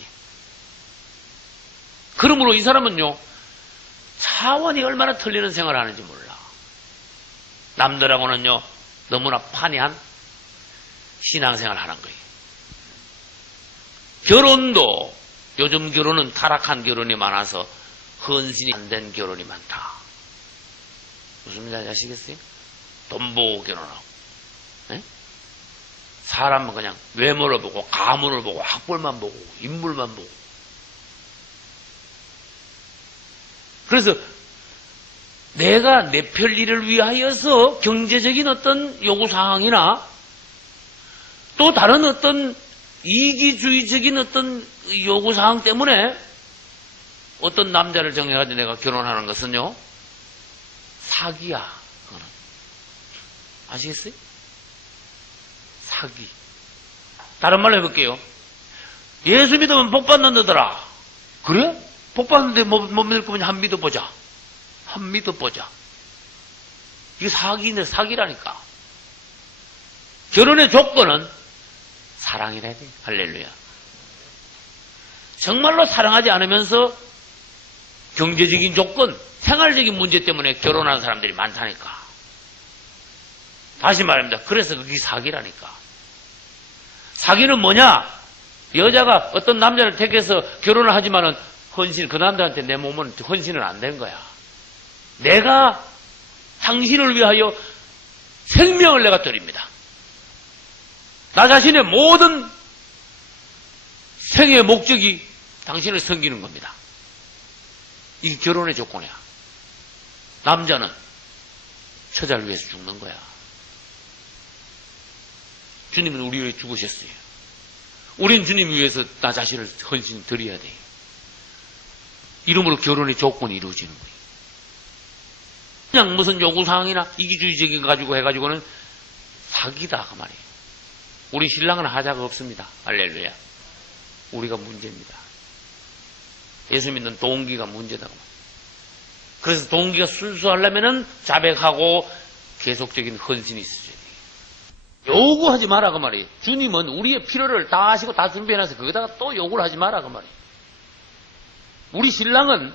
그러므로 이 사람은요, 차원이 얼마나 틀리는 생활을 하는지 몰라. 남들하고는요, 너무나 판이한 신앙생활을 하는 거예요. 결혼도, 요즘 결혼은 타락한 결혼이 많아서 헌신이 안 된 결혼이 많다. 무슨 말인지 아시겠어요? 돈 보고 결혼하고, 사람은 그냥 외모를 보고, 가문을 보고, 학벌만 보고, 인물만 보고. 그래서 내가 내 편리를 위하여서 경제적인 어떤 요구사항이나 또 다른 어떤 이기주의적인 어떤 요구사항 때문에 어떤 남자를 정해가지고 내가 결혼하는 것은요, 사기야. 그거는. 아시겠어요? 사기. 다른 말로 해볼게요. 예수 믿으면 복 받는다더라. 그래? 복 받는데 못 믿을 거면 한 믿어보자. 한 믿어보자. 이게 사기네, 사기라니까. 결혼의 조건은 사랑이라 돼. 할렐루야. 정말로 사랑하지 않으면서 경제적인 조건, 생활적인 문제 때문에 결혼하는 사람들이 많다니까. 다시 말합니다. 그래서 그게 사기라니까. 사기는 뭐냐? 여자가 어떤 남자를 택해서 결혼을 하지만은 그 남자한테 내 몸은 헌신은 안 된 거야. 내가 당신을 위하여 생명을 내가 드립니다. 나 자신의 모든 생애의 목적이 당신을 섬기는 겁니다. 이게 결혼의 조건이야. 남자는 처자를 위해서 죽는 거야. 주님은 우리 위해 죽으셨어요. 우린 주님 위해서 나 자신을 헌신 드려야 돼. 이러므로 결혼의 조건이 이루어지는 거예요. 그냥 무슨 요구사항이나 이기주의적인 거 가지고 해가지고는 사기다 그 말이에요. 우리 신랑은 하자가 없습니다. 할렐루야. 우리가 문제입니다. 예수 믿는 동기가 문제다. 그래서 동기가 순수하려면은 자백하고 계속적인 헌신이 있어야 돼요. 요구하지 마라 그 말이에요. 주님은 우리의 필요를 다 하시고 다 준비해놔서 거기다가 또 요구를 하지 마라 그 말이에요. 우리 신랑은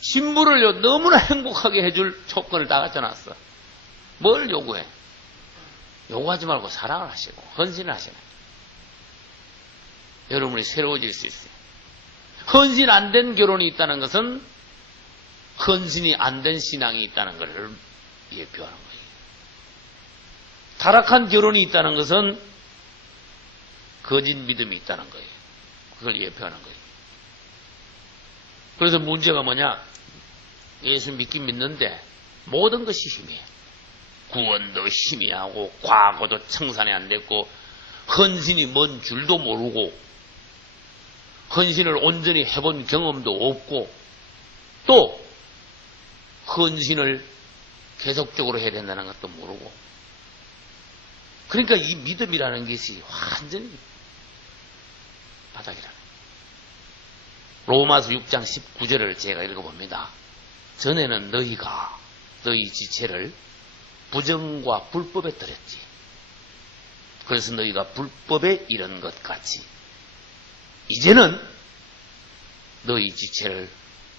신부를요 너무나 행복하게 해줄 조건을 다 갖춰놨어. 뭘 요구해? 요구하지 말고 사랑을 하시고 헌신을 하시네. 여러분이 새로워질 수 있어요. 헌신 안 된 결혼이 있다는 것은 헌신이 안 된 신앙이 있다는 것을 예표하는 거예요. 타락한 결혼이 있다는 것은 거짓 믿음이 있다는 거예요. 그걸 예표하는 거예요. 그래서 문제가 뭐냐? 예수 믿긴 믿는데 모든 것이 희미해. 구원도 희미하고 과거도 청산이 안 됐고 헌신이 뭔 줄도 모르고 헌신을 온전히 해본 경험도 없고 또 헌신을 계속적으로 해야 된다는 것도 모르고 그러니까 이 믿음이라는 것이 완전히 바닥이라는 거예요. 로마서 6장 19절을 제가 읽어봅니다. 전에는 너희가 너희 지체를 부정과 불법에 들였지. 그래서 너희가 불법에 이른 것 같이 이제는 너희 지체를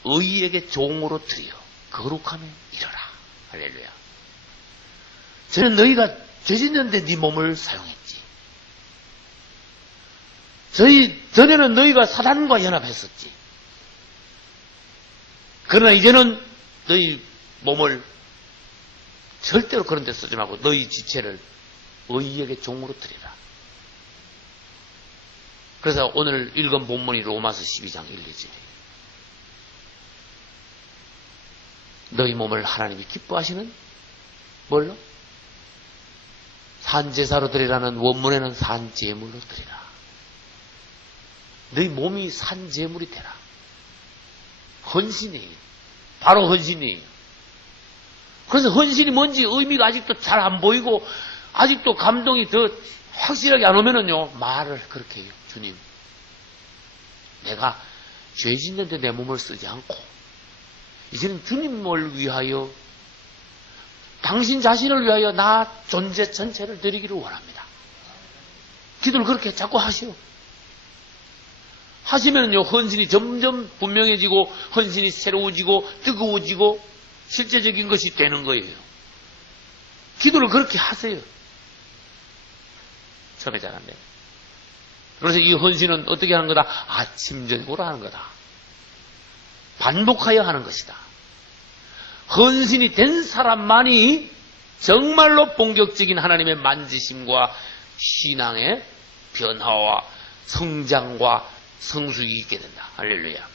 의에게 종으로 드려 거룩함에 이르라. 할렐루야. 저는 너희가 죄짓는데 네 몸을 사용했지. 전에는 너희가 사단과 연합했었지. 그러나 이제는 너희 몸을 절대로 그런 데 쓰지 말고 너희 지체를 의에게 종으로 드리라. 그래서 오늘 읽은 본문이 로마서 12장 1, 2절이에요. 너희 몸을 하나님이 기뻐하시는 뭘로? 산제사로 드리라는 원문에는 산제물로 드리라. 너희 몸이 산제물이 되라. 헌신이에요. 바로 헌신이에요. 그래서 헌신이 뭔지 의미가 아직도 잘 안 보이고 아직도 감동이 더 확실하게 안 오면은요 말을 그렇게 해요. 주님, 내가 죄 짓는데 내 몸을 쓰지 않고 이제는 주님을 위하여 당신 자신을 위하여 나 존재 전체를 드리기를 원합니다. 기도를 그렇게 자꾸 하시오. 하시면요 헌신이 점점 분명해지고 헌신이 새로워지고 뜨거워지고 실제적인 것이 되는 거예요. 기도를 그렇게 하세요. 처음에 잘 안 돼요. 그래서 이 헌신은 어떻게 하는 거다? 아침 저녁으로 하는 거다. 반복하여 하는 것이다. 헌신이 된 사람만이 정말로 본격적인 하나님의 만지심과 신앙의 변화와 성장과 성숙이 있게 된다. 할렐루야.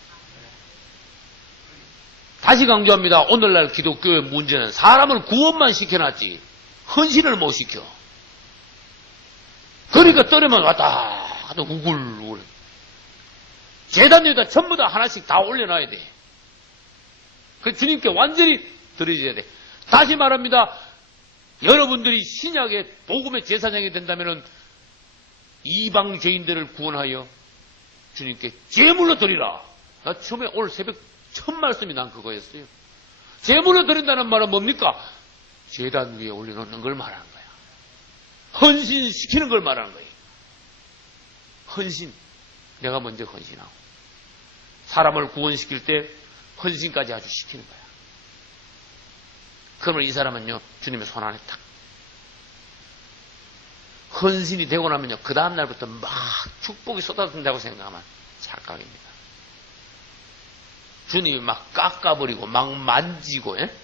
다시 강조합니다. 오늘날 기독교의 문제는 사람을 구원만 시켜놨지 헌신을 못 시켜. 그러니까 떨어만 왔다 하도 우글우글. 제단에다 전부 다 하나씩 다 올려놔야 돼. 그 주님께 완전히 드려져야 돼. 다시 말합니다. 여러분들이 신약의 복음의 제사장이 된다면 이방 죄인들을 구원하여 주님께 제물로 드리라. 나 처음에 오늘 새벽 첫 말씀이 난 그거였어요. 제물로 드린다는 말은 뭡니까? 제단 위에 올려놓는 걸 말하는 거야. 헌신시키는 걸 말하는 거예요. 헌신. 내가 먼저 헌신하고. 사람을 구원시킬 때 헌신까지 아주 시키는 거야. 그러면 이 사람은요, 주님의 손 안에 딱. 헌신이 되고 나면요, 그 다음날부터 막 축복이 쏟아진다고 생각하면 착각입니다. 주님이 막 깎아버리고, 막 만지고, 예?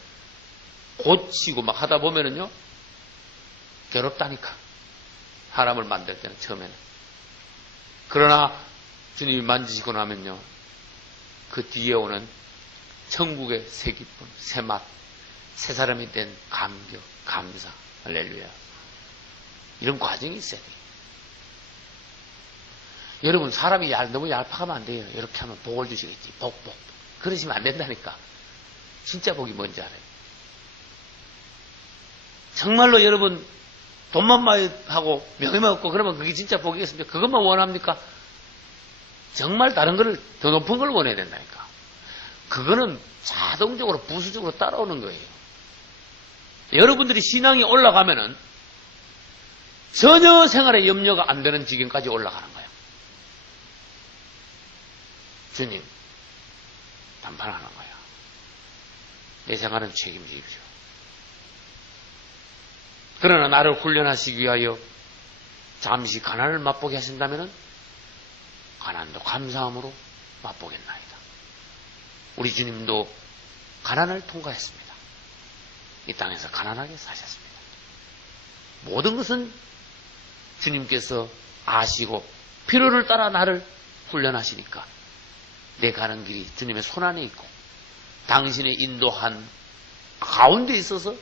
고치고 막 하다 보면은요, 괴롭다니까. 사람을 만들 때는 처음에는. 그러나 주님이 만지시고 나면요, 그 뒤에 오는 천국의 새 기쁨, 새 맛, 새 사람이 된 감격, 감사, 할렐루야. 이런 과정이 있어야 돼요. 여러분, 사람이 너무 얄팍하면 안 돼요. 이렇게 하면 복을 주시겠지. 복. 그러시면 안 된다니까. 진짜 복이 뭔지 알아요. 정말로 여러분, 돈만 많이 하고 명예만 얻고 그러면 그게 진짜 복이겠습니까? 그것만 원합니까? 정말 다른 거를 더 높은 걸 원해야 된다니까. 그거는 자동적으로 부수적으로 따라오는 거예요. 여러분들이 신앙이 올라가면은 전혀 생활에 염려가 안 되는 지경까지 올라가는 거예요. 주님, 단판하는 거야. 내 생활은 책임지십시오. 그러나 나를 훈련하시기 위하여 잠시 가난을 맛보게 하신다면 가난도 감사함으로 맛보겠나이다. 우리 주님도 가난을 통과했습니다. 이 땅에서 가난하게 사셨습니다. 모든 것은 주님께서 아시고 필요를 따라 나를 훈련하시니까 내 가는 길이 주님의 손안에 있고 당신의 인도한 가운데 있어서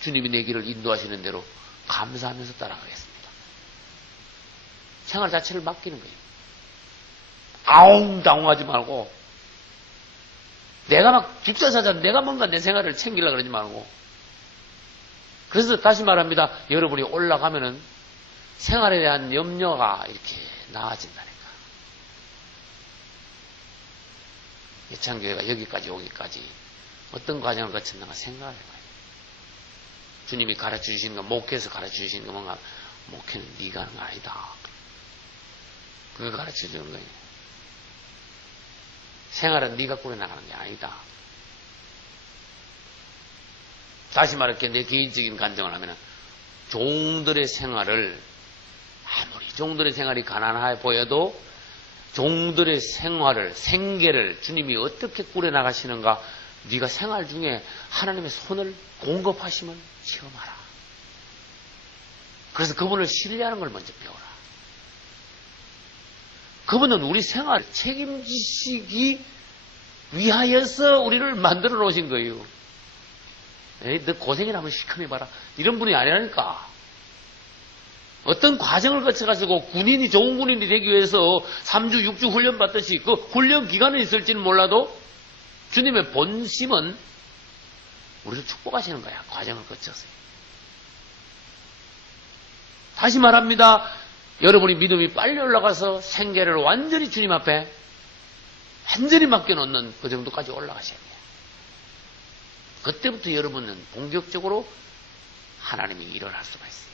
주님이 내 길을 인도하시는 대로 감사하면서 따라가겠습니다. 생활 자체를 맡기는 거예요. 아웅다웅하지 말고 내가 막 죽자사자 내가 뭔가 내 생활을 챙기려고 그러지 말고. 그래서 다시 말합니다. 여러분이 올라가면은 생활에 대한 염려가 이렇게 나아진다니까. 예창교회가 여기까지 오기까지 어떤 과정을 거쳤는가 생각을 해봐요. 주님이 가르쳐 주시는 거, 목회에서 가르쳐 주시는 거 뭔가, 목회는 네가 하는 거 아니다. 그거 가르쳐 주는 거예요. 생활은 네가 꾸려나가는 게 아니다. 다시 말할게, 내 개인적인 간증을 하면은 종들의 생활을 아무리 종들의 생활이 가난해 보여도 종들의 생활을, 생계를 주님이 어떻게 꾸려나가시는가 네가 생활 중에 하나님의 손을 공급하심을 체험하라. 그래서 그분을 신뢰하는 걸 먼저 배워라. 그분은 우리 생활을 책임지시기 위하여서 우리를 만들어 놓으신 거예요. 에이, 너 고생이나 한번 시커매봐라. 이런 분이 아니라니까. 어떤 과정을 거쳐가지고 군인이 좋은 군인이 되기 위해서 3주, 6주 훈련 받듯이 그 훈련 기간은 있을지는 몰라도 주님의 본심은 우리를 축복하시는 거야. 과정을 거쳐서. 다시 말합니다. 여러분이 믿음이 빨리 올라가서 생계를 완전히 주님 앞에 완전히 맡겨놓는 그 정도까지 올라가셔야 돼요. 그때부터 여러분은 본격적으로 하나님이 일을 할 수가 있어요.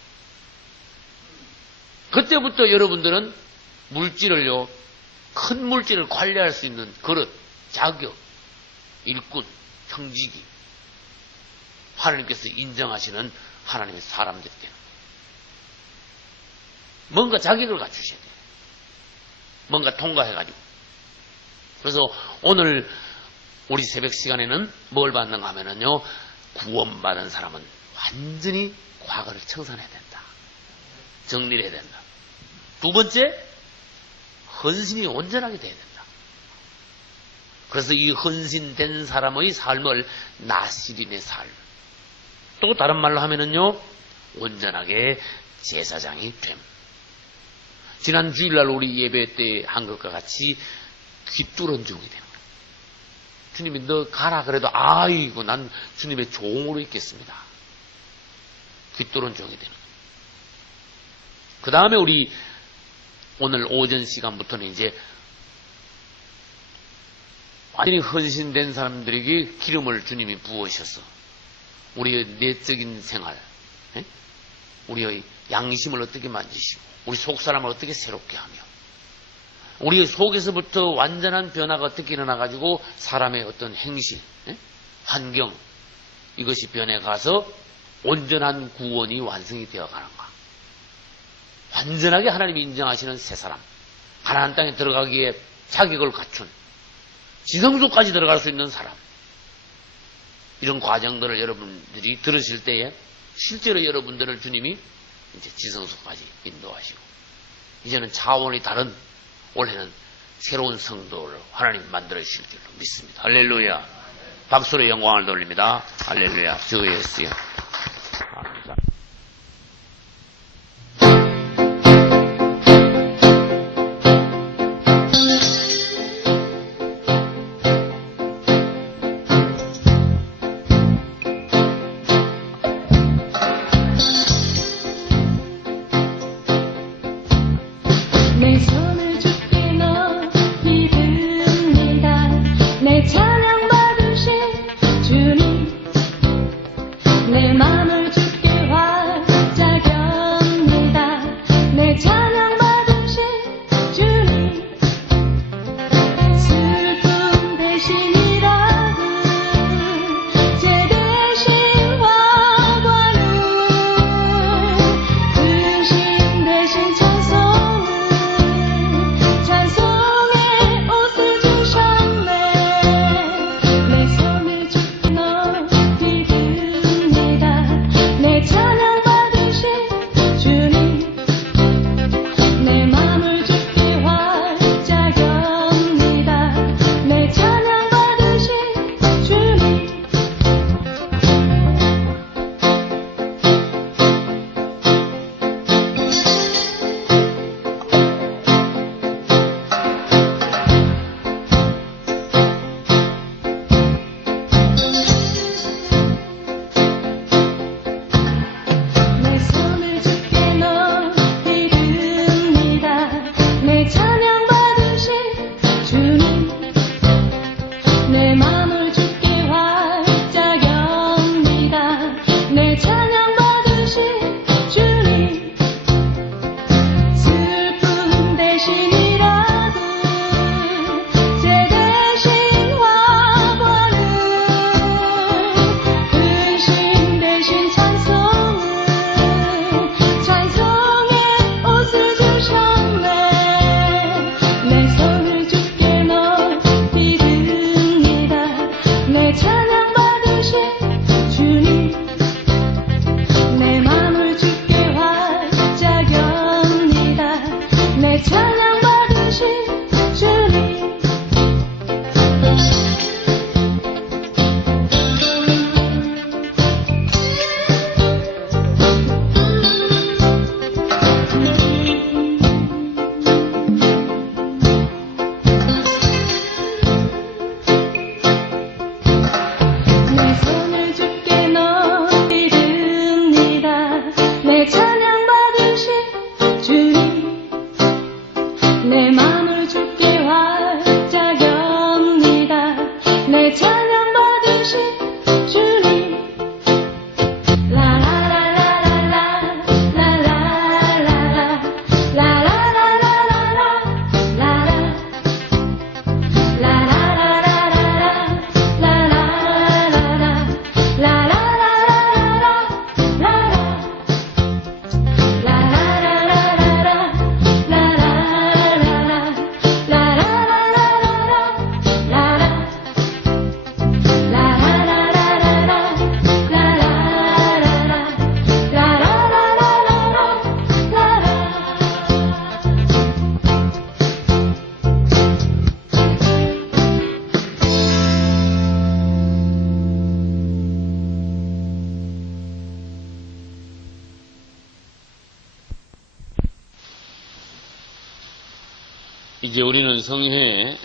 그때부터 여러분들은 물질을요, 큰 물질을 관리할 수 있는 그릇, 자격, 일꾼, 형직이 하나님께서 인정하시는 하나님의 사람들이 되는 거예요. 뭔가 자격을 갖추셔야 돼요. 뭔가 통과해가지고. 그래서 오늘 우리 새벽 시간에는 뭘 받는가 하면은요, 구원받은 사람은 완전히 과거를 청산해야 된다. 정리를 해야 된다. 두 번째, 헌신이 온전하게 돼야 된다. 그래서 이 헌신된 사람의 삶을 나시린의 삶. 또 다른 말로 하면은요, 온전하게 제사장이 됨. 지난 주일날 우리 예배 때 한 것과 같이 귀뚜런 종이 되는 거예요. 주님이 너 가라 그래도 아이고 난 주님의 종으로 있겠습니다. 귀뚜런 종이 되는 거예요. 그 다음에 우리 오늘 오전 시간부터는 이제 완전히 헌신된 사람들에게 기름을 주님이 부으셔서 우리의 내적인 생활, 우리의 양심을 어떻게 만지시고 우리 속사람을 어떻게 새롭게 하며 우리 속에서부터 완전한 변화가 어떻게 일어나가지고 사람의 어떤 행실, 환경 이것이 변해가서 온전한 구원이 완성이 되어가는가. 완전하게 하나님이 인정하시는 새 사람, 가나안 땅에 들어가기에 자격을 갖춘 지성소까지 들어갈 수 있는 사람, 이런 과정들을 여러분들이 들으실 때에 실제로 여러분들을 주님이 이제 지성소까지 인도하시고 이제는 차원이 다른 올해는 새로운 성도를 하나님 만들어 주실 줄로 믿습니다. 할렐루야. 박수로 영광을 돌립니다. 할렐루야. 주 예수여. 내 손을 주께 높이듭니다. 내 찬양 받으신 주님, 내 맘을 주께 활짝 엽니다. 내 찬양 받으신 주님, 슬픔 대신이라도 제 대신 화관을 근심 대신 찬송 찬송의 옷을 주셨네. 내 손을 주께 높이듭니다. 내 찬양 받으신 주님, 내 맘을 주께 활짝 엽니다. 내 찬양 받으신 주님. 내 손을 주께 높이듭니다. 내 찬양 받으신 주님, 내 맘을 주께 활짝 엽니다. 내 찬양 받으신 주님, 슬픔 대신이라도 제 대신 화관을 근심 대신 찬송을 찬송의 옷을 주셨네. 내 손을 주께 높이듭니다. 내 찬양 받으신 주님, 내 맘을 주께 활짝 엽니다. 내 찬양 받으신 주님. 내 손을 주께 높이듭니다. 내 찬양 받으신 주님, 내 맘을 주께 활짝 엽니다. 내 찬양 받으신 주님. 라라라라라라 라라라라라 라라라라라라 이제 우리는 성회의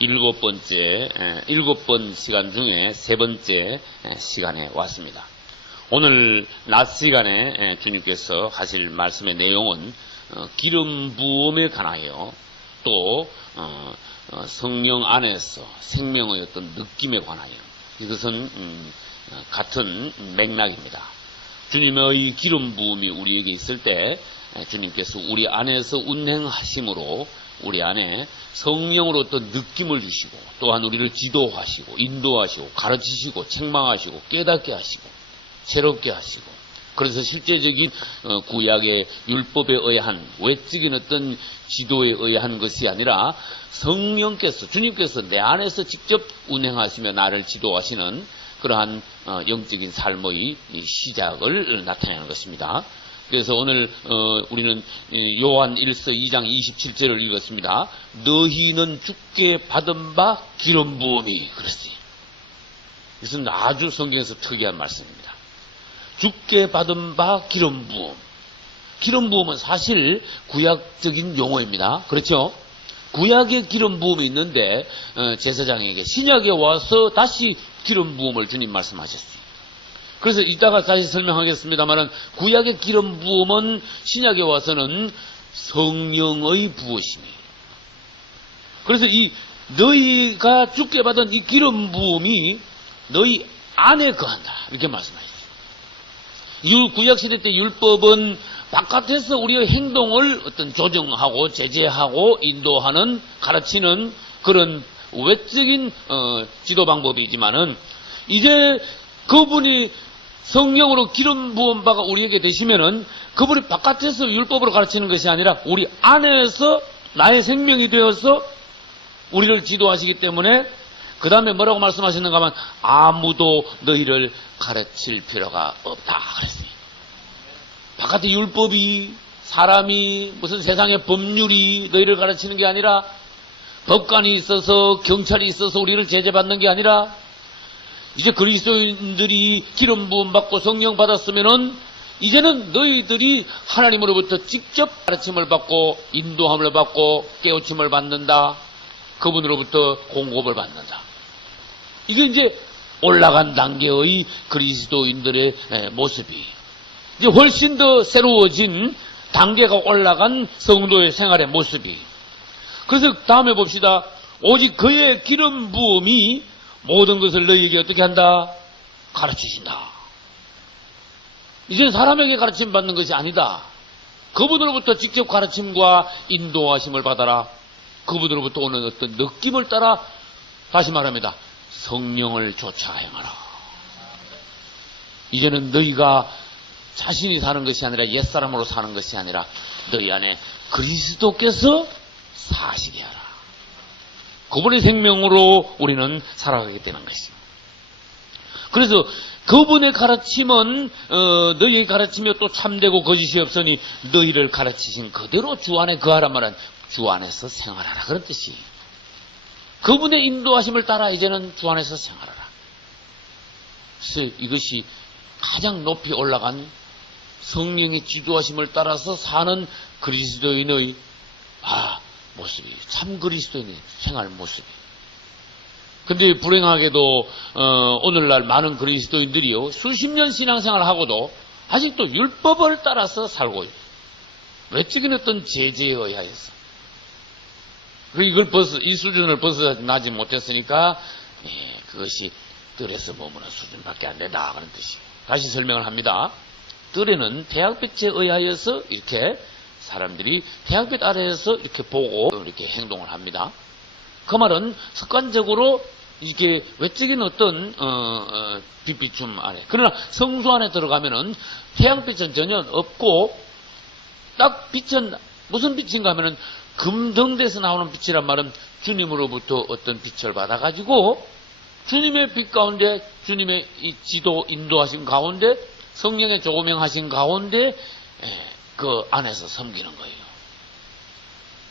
7번 시간 중에 3번째 시간에 왔습니다. 오늘 낮 시간에 주님께서 하실 말씀의 내용은 기름 부음에 관하여 또 성령 안에서 생명의 어떤 느낌에 관하여 이것은 같은 맥락입니다. 주님의 기름 부음이 우리에게 있을 때 주님께서 우리 안에서 운행하심으로 우리 안에 성령으로 어떤 느낌을 주시고 또한 우리를 지도하시고 인도하시고 가르치시고 책망하시고 깨닫게 하시고 새롭게 하시고 그래서 실제적인 구약의 율법에 의한 외적인 어떤 지도에 의한 것이 아니라 성령께서 주님께서 내 안에서 직접 운행하시며 나를 지도하시는 그러한 영적인 삶의 시작을 나타내는 것입니다. 그래서 오늘 우리는 요한 1서 2장 27절을 읽었습니다. 너희는 주께 받은 바 기름 부음이 그랬어요. 이것은 아주 성경에서 특이한 말씀입니다. 주께 받은 바 기름 부음. 기름 부음은 사실 구약적인 용어입니다. 그렇죠? 구약의 기름 부음이 있는데 제사장에게 신약에 와서 다시 기름 부음을 주님 말씀하셨어요. 그래서 이따가 다시 설명하겠습니다만 구약의 기름 부음은 신약에 와서는 성령의 부으심이에요. 그래서 이 너희가 주께 받은 이 기름 부음이 너희 안에 거한다 이렇게 말씀하셨어요. 구약시대 때 율법은 바깥에서 우리의 행동을 어떤 조정하고 제재하고 인도하는 가르치는 그런 외적인 지도 방법이지만은 이제 그분이 성령으로 기름 부은 바가 우리에게 되시면은 그분이 바깥에서 율법으로 가르치는 것이 아니라 우리 안에서 나의 생명이 되어서 우리를 지도하시기 때문에 그 다음에 뭐라고 말씀하시는가 하면 아무도 너희를 가르칠 필요가 없다 그랬어요. 바깥의 율법이 사람이 무슨 세상의 법률이 너희를 가르치는 게 아니라 법관이 있어서 경찰이 있어서 우리를 제재받는 게 아니라 이제 그리스도인들이 기름 부음 받고 성령 받았으면은 이제는 너희들이 하나님으로부터 직접 가르침을 받고 인도함을 받고 깨우침을 받는다. 그분으로부터 공급을 받는다. 이게 이제 올라간 단계의 그리스도인들의 모습이 이제 훨씬 더 새로워진 단계가 올라간 성도의 생활의 모습이. 그래서 다음에 봅시다. 오직 그의 기름 부음이 모든 것을 너희에게 어떻게 한다? 가르치신다. 이제는 사람에게 가르침 받는 것이 아니다. 그분으로부터 직접 가르침과 인도하심을 받아라. 그분으로부터 오는 어떤 느낌을 따라 다시 말합니다. 성령을 쫓아 행하라. 이제는 너희가 자신이 사는 것이 아니라 옛사람으로 사는 것이 아니라 너희 안에 그리스도께서 사시게 하라. 그분의 생명으로 우리는 살아가게 되는 것입니다. 그래서 그분의 가르침은 너희의 가르치며 또 참되고 거짓이 없으니 너희를 가르치신 그대로 주 안에 거하란 말은 주 안에서 생활하라 그런 뜻이에요. 그분의 인도하심을 따라 이제는 주 안에서 생활하라. 그래서 이것이 가장 높이 올라간 성령의 지도하심을 따라서 사는 그리스도인의 모습이 참 그리스도인의 생활 모습이. 근데 불행하게도 오늘날 많은 그리스도인들이요 수십 년 신앙생활을 하고도 아직도 율법을 따라서 살고 있어요. 외적인 어떤 제재에 의하여서. 이 수준을 벗어나지 못했으니까 그것이 뜰에서 머무는 수준밖에 안 된다 그런 뜻이에요. 다시 설명을 합니다. 뜰에는 태양빛에 의하여서 이렇게 사람들이 태양빛 아래에서 이렇게 보고 이렇게 행동을 합니다. 그 말은 습관적으로 이게 외적인 어떤 빛비춤 아래. 그러나 성소 안에 들어가면은 태양빛은 전혀 없고 딱 빛은 무슨 빛인가 하면은 금등대에서 나오는 빛이란 말은 주님으로부터 어떤 빛을 받아가지고 주님의 빛 가운데 주님의 이 지도 인도하신 가운데 성령의 조명하신 가운데 그 안에서 섬기는 거예요.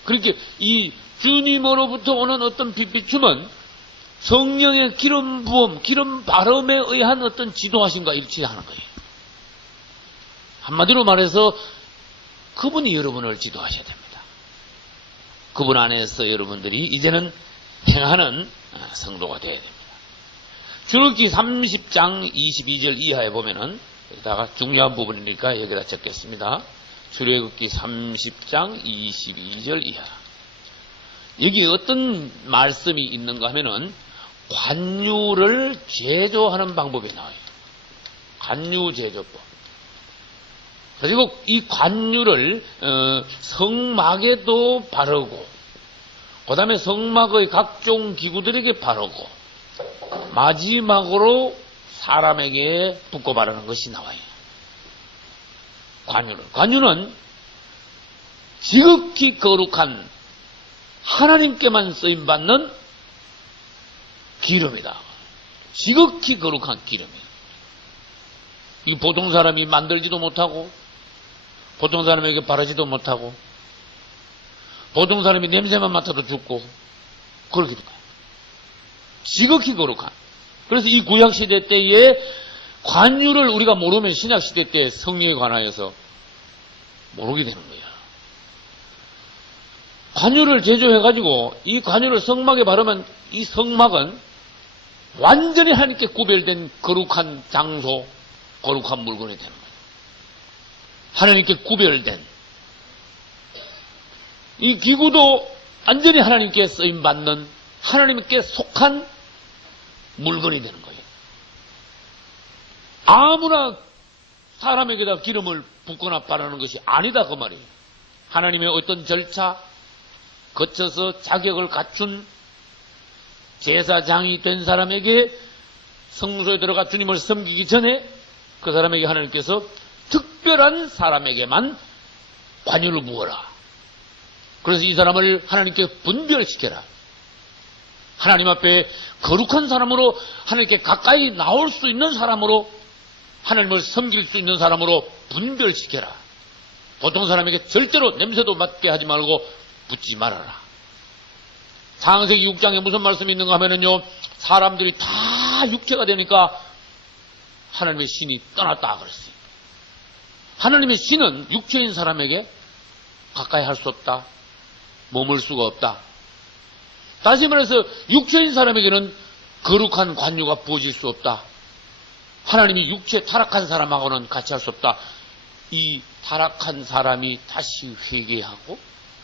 그렇게 이 주님으로부터 오는 어떤 빛비춤은 성령의 기름 부음, 기름 발음에 의한 어떤 지도하심과 일치하는 거예요. 한마디로 말해서 그분이 여러분을 지도하셔야 됩니다. 그분 안에서 여러분들이 이제는 행하는 성도가 되어야 됩니다. 출애굽기 30장 22절 이하에 보면은 여기다가 중요한 부분이니까 여기다 적겠습니다. 출애굽기 30장 22절 이하. 여기 어떤 말씀이 있는가 하면은 관유를 제조하는 방법이 나와요. 관유 제조법. 그리고 이 관유를 성막에도 바르고, 그 다음에 성막의 각종 기구들에게 바르고, 마지막으로 사람에게 붓고 바르는 것이 나와요. 관유는 지극히 거룩한 하나님께만 쓰임받는 기름이다. 지극히 거룩한 기름이에요. 이 보통 사람이 만들지도 못하고, 보통 사람에게 바르지도 못하고, 보통 사람이 냄새만 맡아도 죽고, 그렇게 돼요. 지극히 거룩한. 그래서 이 구약시대 때에 관유를 우리가 모르면 신약시대 때 성령에 관하여서 모르게 되는 거예요. 관유를 제조해가지고 이 관유를 성막에 바르면 이 성막은 완전히 하나님께 구별된 거룩한 장소, 거룩한 물건이 되는 거예요. 하나님께 구별된. 이 기구도 완전히 하나님께 쓰임받는, 하나님께 속한 물건이 되는 거예요. 아무나 사람에게다 기름을 붓거나 바르는 것이 아니다 그 말이에요. 하나님의 어떤 절차 거쳐서 자격을 갖춘 제사장이 된 사람에게 성소에 들어가 주님을 섬기기 전에 그 사람에게 하나님께서 특별한 사람에게만 관유를 부어라. 그래서 이 사람을 하나님께 분별시켜라. 하나님 앞에 거룩한 사람으로, 하나님께 가까이 나올 수 있는 사람으로, 하나님을 섬길 수 있는 사람으로 분별시켜라. 보통 사람에게 절대로 냄새도 맡게 하지 말고 붓지 말아라. 창세기 6장에 무슨 말씀이 있는가 하면은요, 사람들이 다 육체가 되니까 하나님의 신이 떠났다 그랬어요. 하나님의 신은 육체인 사람에게 가까이 할 수 없다. 머물 수가 없다. 다시 말해서 육체인 사람에게는 거룩한 관유가 부어질 수 없다. 하나님이 육체 타락한 사람하고는 같이 할 수 없다. 이 타락한 사람이 다시 회개하고,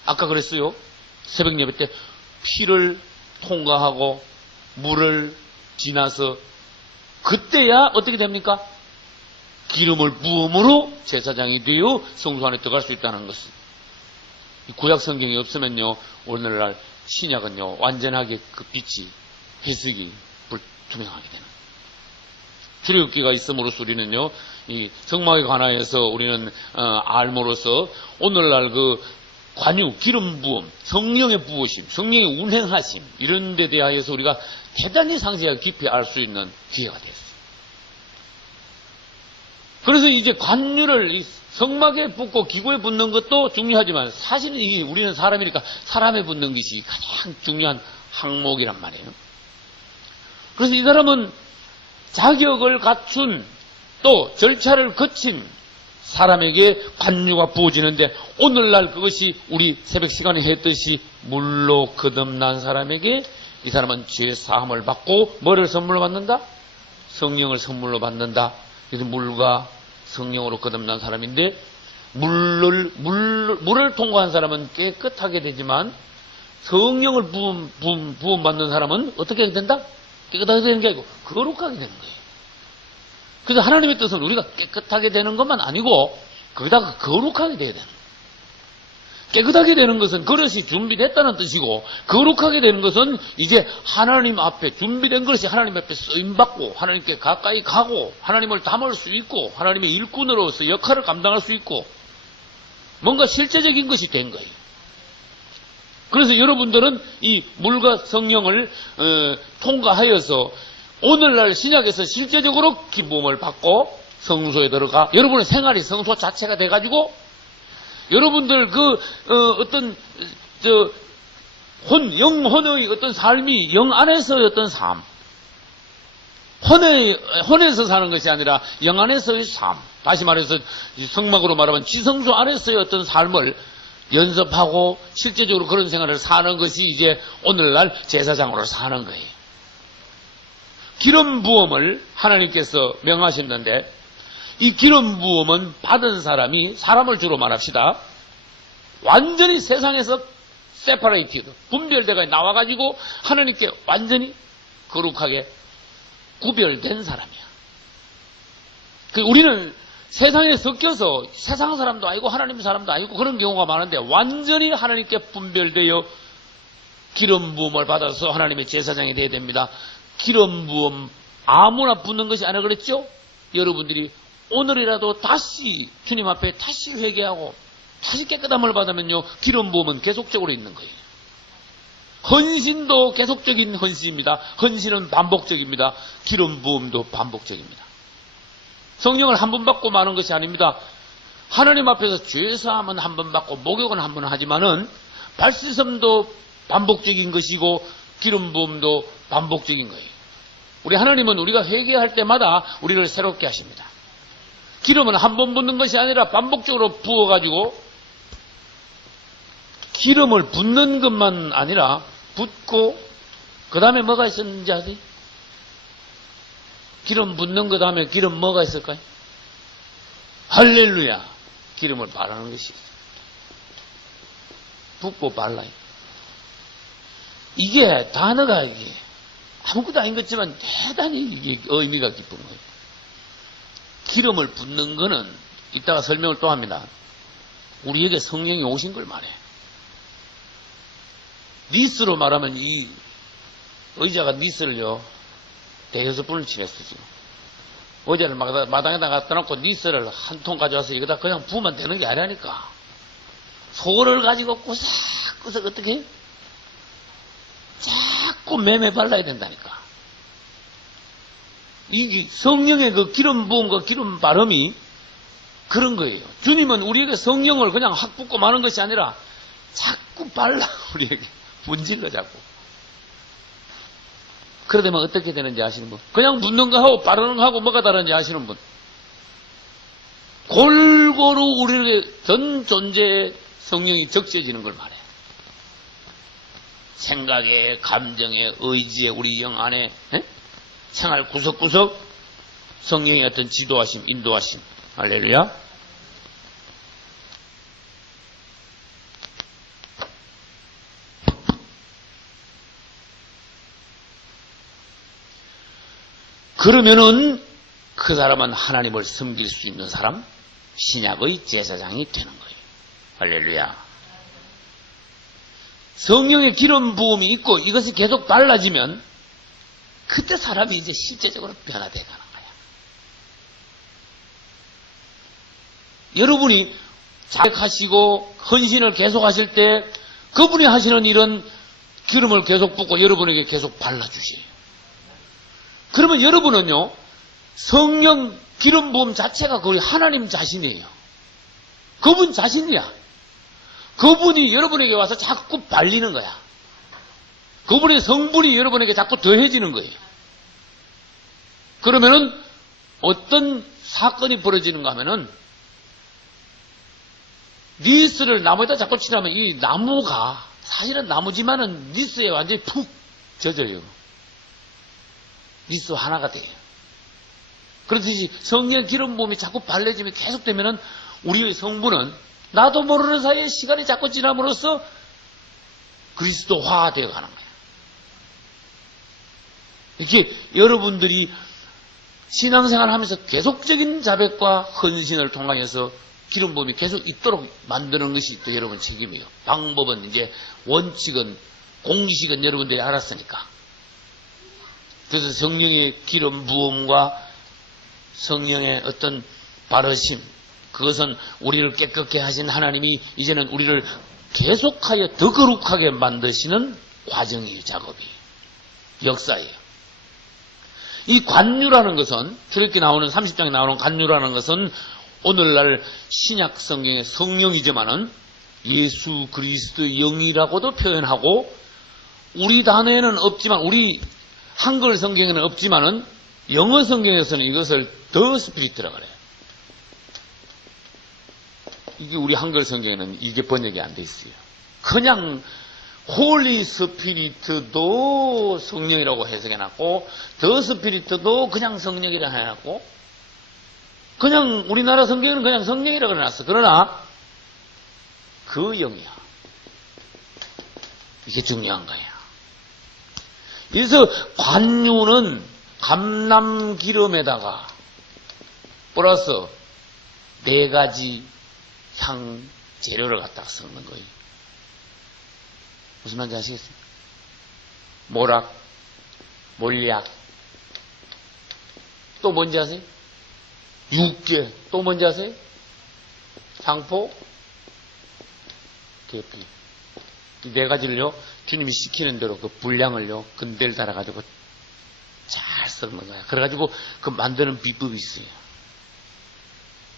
아까 그랬어요. 새벽 예배 때 피를 통과하고 물을 지나서 그때야 어떻게 됩니까? 기름을 부음으로 제사장이 되어 성소 안에 들어갈 수 있다는 것을. 구약 성경이 없으면요, 오늘날 신약은요, 완전하게 그 빛이, 해석이 불투명하게 되는. 출애굽기가 있음으로써 우리는요, 이 성막에 관하여서 우리는 알므로써 오늘날 그 관유, 기름 부음, 성령의 부으심, 성령의 운행하심, 이런 데 대하여서 우리가 대단히 상세하게 깊이 알 수 있는 기회가 되었어요. 그래서 이제 관유를 성막에 붓고 기구에 붓는 것도 중요하지만 사실은 이게 우리는 사람이니까 사람에 붓는 것이 가장 중요한 항목이란 말이에요. 그래서 이 사람은 자격을 갖춘 또 절차를 거친 사람에게 관유가 부어지는데, 오늘날 그것이 우리 새벽 시간에 했듯이 물로 거듭난 사람에게 이 사람은 죄 사함을 받고 뭐를 선물로 받는다? 성령을 선물로 받는다. 그래서 물과 성령으로 거듭난 사람인데, 물을 통과한 사람은 깨끗하게 되지만 성령을 부음 받는 사람은 어떻게 된다? 깨끗하게 되는 게 아니고 거룩하게 되는 거예요. 그래서 하나님의 뜻은 우리가 깨끗하게 되는 것만 아니고 거기다가 거룩하게 돼야 되는 거예요. 깨끗하게 되는 것은 그릇이 준비됐다는 뜻이고, 거룩하게 되는 것은 이제 하나님 앞에 준비된 그릇이 하나님 앞에 쓰임받고 하나님께 가까이 가고 하나님을 담을 수 있고 하나님의 일꾼으로서 역할을 감당할 수 있고 뭔가 실제적인 것이 된 거예요. 그래서 여러분들은 이 물과 성령을 통과하여서 오늘날 신약에서 실제적으로 기쁨을 받고 성소에 들어가 여러분의 생활이 성소 자체가 돼가지고 여러분들 영혼의 어떤 삶이 영 안에서의 어떤 삶, 혼에서 사는 것이 아니라 영 안에서의 삶, 다시 말해서 성막으로 말하면 지성소 안에서의 어떤 삶을 연습하고 실제적으로 그런 생활을 사는 것이 이제 오늘날 제사장으로 사는 거예요. 기름 부음을 하나님께서 명하셨는데, 이 기름 부음은 받은 사람이, 사람을 주로 말합시다, 완전히 세상에서 세퍼레이티드, 분별되가 나와가지고 하나님께 완전히 거룩하게 구별된 사람이야. 우리는 세상에 섞여서 세상 사람도 아니고 하나님 사람도 아니고 그런 경우가 많은데 완전히 하나님께 분별되어 기름 부음을 받아서 하나님의 제사장이 되어야 됩니다. 기름 부음 아무나 붓는 것이 아니라 그랬죠? 여러분들이 오늘이라도 다시 주님 앞에 다시 회개하고 다시 깨끗함을 받으면요, 기름 부음은 계속적으로 있는 거예요. 헌신도 계속적인 헌신입니다. 헌신은 반복적입니다. 기름 부음도 반복적입니다. 성령을 한 번 받고 마는 것이 아닙니다. 하나님 앞에서 죄사함은 한 번 받고 목욕은 한 번 하지만은 발씻음도 반복적인 것이고 기름 부음도 반복적인 거예요. 우리 하나님은 우리가 회개할 때마다 우리를 새롭게 하십니다. 기름은 한 번 붓는 것이 아니라 반복적으로 부어가지고 기름을 붓는 것만 아니라 붓고 그 다음에 뭐가 있었는지 아세요? 기름 붓는 그 다음에 기름 뭐가 있을까요? 할렐루야! 기름을 바르는 것이 있어요. 붓고 발라요. 이게 단어가 이게 아무것도 아닌 것 같지만 대단히 이게 의미가 깊은 거예요. 기름을 붓는 거는 이따가 설명을 또 합니다. 우리에게 성령이 오신 걸 말해. 니스로 말하면 이 의자가 니스를요, 대여섯 분을 치냈어, 지금. 의자를 마당에다 갖다 놓고 니스를 한 통 가져와서 이거다 그냥 부으면 되는 게 아니라니까. 소를 가지고 꾸석꾸석 어떻게 해? 자꾸 매매 발라야 된다니까. 이 성령의 그 기름 부음과 기름 바름이 그런 거예요. 주님은 우리에게 성령을 그냥 확 붓고 마는 것이 아니라 자꾸 발라, 우리에게. 문질러 자꾸. 그러다면 어떻게 되는지 아시는 분? 그냥 묻는 거 하고 바르는 거 하고 뭐가 다른지 아시는 분? 골고루 우리에게 전 존재의 성령이 적셔지는 걸 말해. 생각에, 감정에, 의지에, 우리 영 안에 생활 구석구석 성령의 어떤 지도하심, 인도하심. 할렐루야. 그러면은 그 사람은 하나님을 섬길 수 있는 사람, 신약의 제사장이 되는 거예요. 할렐루야. 성령의 기름 부음이 있고 이것이 계속 발라지면 그때 사람이 이제 실제적으로 변화되어 가는 거야. 여러분이 자백하시고 헌신을 계속 하실 때 그분이 하시는 일은 기름을 계속 붓고 여러분에게 계속 발라주세요. 그러면 여러분은요, 성령 기름 부음 자체가 거의 하나님 자신이에요. 그분 자신이야. 그분이 여러분에게 와서 자꾸 발리는 거야. 그분의 성분이 여러분에게 자꾸 더해지는 거예요. 그러면은 어떤 사건이 벌어지는가 하면은 니스를 나무에다 자꾸 칠하면 이 나무가 사실은 나무지만은 니스에 완전히 푹 젖어요. 니스 하나가 돼요. 그렇듯이 성령 기름 부음이 자꾸 발려지면 계속되면은 우리의 성분은 나도 모르는 사이에 시간이 자꾸 지남으로써 그리스도화되어 가는 거예요. 이렇게 여러분들이 신앙생활 하면서 계속적인 자백과 헌신을 통하여서 기름 부음이 계속 있도록 만드는 것이 또 여러분 책임이에요. 방법은 이제 원칙은 공식은 여러분들이 알았으니까. 그래서 성령의 기름 부음과 성령의 어떤 바르심, 그것은 우리를 깨끗게 하신 하나님이 이제는 우리를 계속하여 더 거룩하게 만드시는 과정이에요, 작업이에요. 역사예요. 이 관유라는 것은, 출애굽기 나오는 30장에 나오는 관유라는 것은 오늘날 신약 성경의 성령이지만은 예수 그리스도의 영이라고도 표현하고, 우리 단어에는 없지만, 우리 한글 성경에는 없지만은 영어 성경에서는 이것을 더 스피리트라고 그래요. 이게 우리 한글 성경에는 이게 번역이 안 돼 있어요. 그냥 홀리 스피리트도 성령이라고 해석해놨고, 더 스피리트도 그냥 성령이라 해놨고, 그냥 우리나라 성경에는 그냥 성령이라고 해놨어. 그러나 그 영이야. 이게 중요한 거야. 그래서 관유는 감람기름에다가 플러스 4가지 향 재료를 갖다가 섞는 거예요. 무슨 말인지 아시겠습니까? 모락, 몰약, 또 뭔지 아세요? 육개, 또 뭔지 아세요? 향포, 계피. 이 4가지를요, 주님이 시키는 대로 그 분량을요, 근대를 달아가지고 잘 섞는 거야. 그래가지고 그 만드는 비법이 있어요.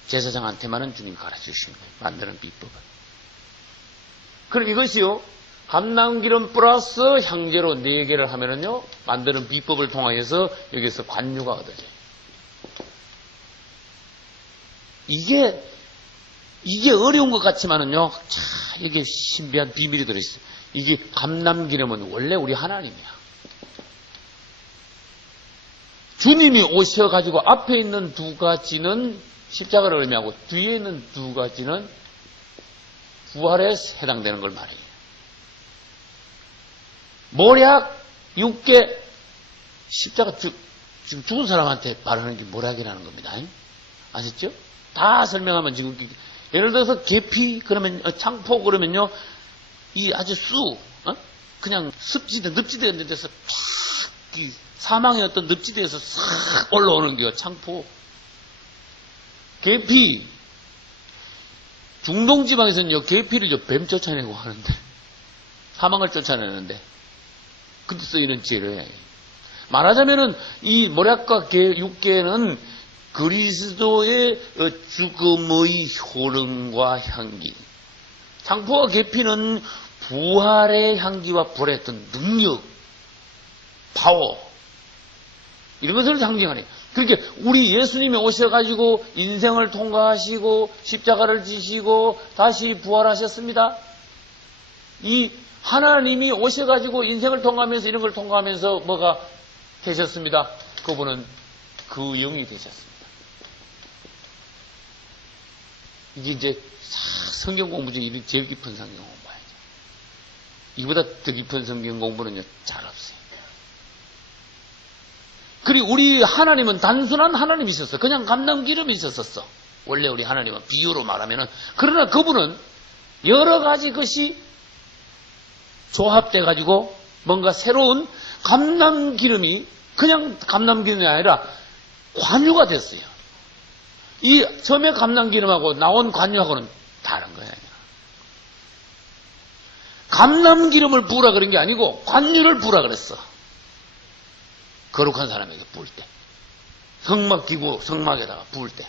제사장한테만은 주님이 가르쳐 주시는 거예요. 만드는 비법을. 그럼 이것이요, 감람기름 플러스 향재로 4개를 하면은요, 만드는 비법을 통하여서 여기서 관유가 얻어져요. 이게 어려운 것 같지만은요, 자, 이게 신비한 비밀이 들어있어요. 이게 감람기름은 원래 우리 하나님이야. 주님이 오셔가지고 앞에 있는 2가지는 십자가를 의미하고 뒤에 있는 2가지는 부활에 해당되는 걸 말해요. 모략 6개, 십자가 지금 죽은 사람한테 말하는 게 모략이라는 겁니다. 아셨죠? 다 설명하면 지금 예를 들어서 계피 그러면 창포 그러면요, 이 아주 그냥 습지대 늪지대 데서 팍 사망의 어떤 늪지대에서 싹 올라오는 게 창포. 계피, 중동지방에서는요, 계피를 뱀 쫓아내고 하는데, 사망을 쫓아내는데, 그때 쓰이는 재료예요. 말하자면은, 이 모략과 육개는 그리스도의 죽음의 효능과 향기, 창포와 계피는 부활의 향기와 불의 어떤 능력, 파워, 이런 것을 상징하네. 그렇게 우리 예수님이 오셔가지고 인생을 통과하시고 십자가를 지시고 다시 부활하셨습니다. 이 하나님이 오셔가지고 인생을 통과하면서 이런 걸 통과하면서 뭐가 되셨습니다. 그분은 그 영이 되셨습니다. 이게 이제 성경 공부 중에 제일 깊은 성경 공부야죠. 이보다 더 깊은 성경 공부는요, 잘 없어요. 그리고 우리 하나님은 단순한 하나님이셨어. 그냥 감람기름이 있었어. 원래 우리 하나님은 비유로 말하면은. 그러나 그분은 여러 가지 것이 조합돼가지고 뭔가 새로운 감람기름이 그냥 감람기름이 아니라 관유가 됐어요. 이 처음에 감람기름하고 나온 관유하고는 다른 거예요. 감람기름을 부으라 그런 게 아니고 관유를 부으라 그랬어. 거룩한 사람에게 부을 때. 성막 기구 성막에다가 부을 때.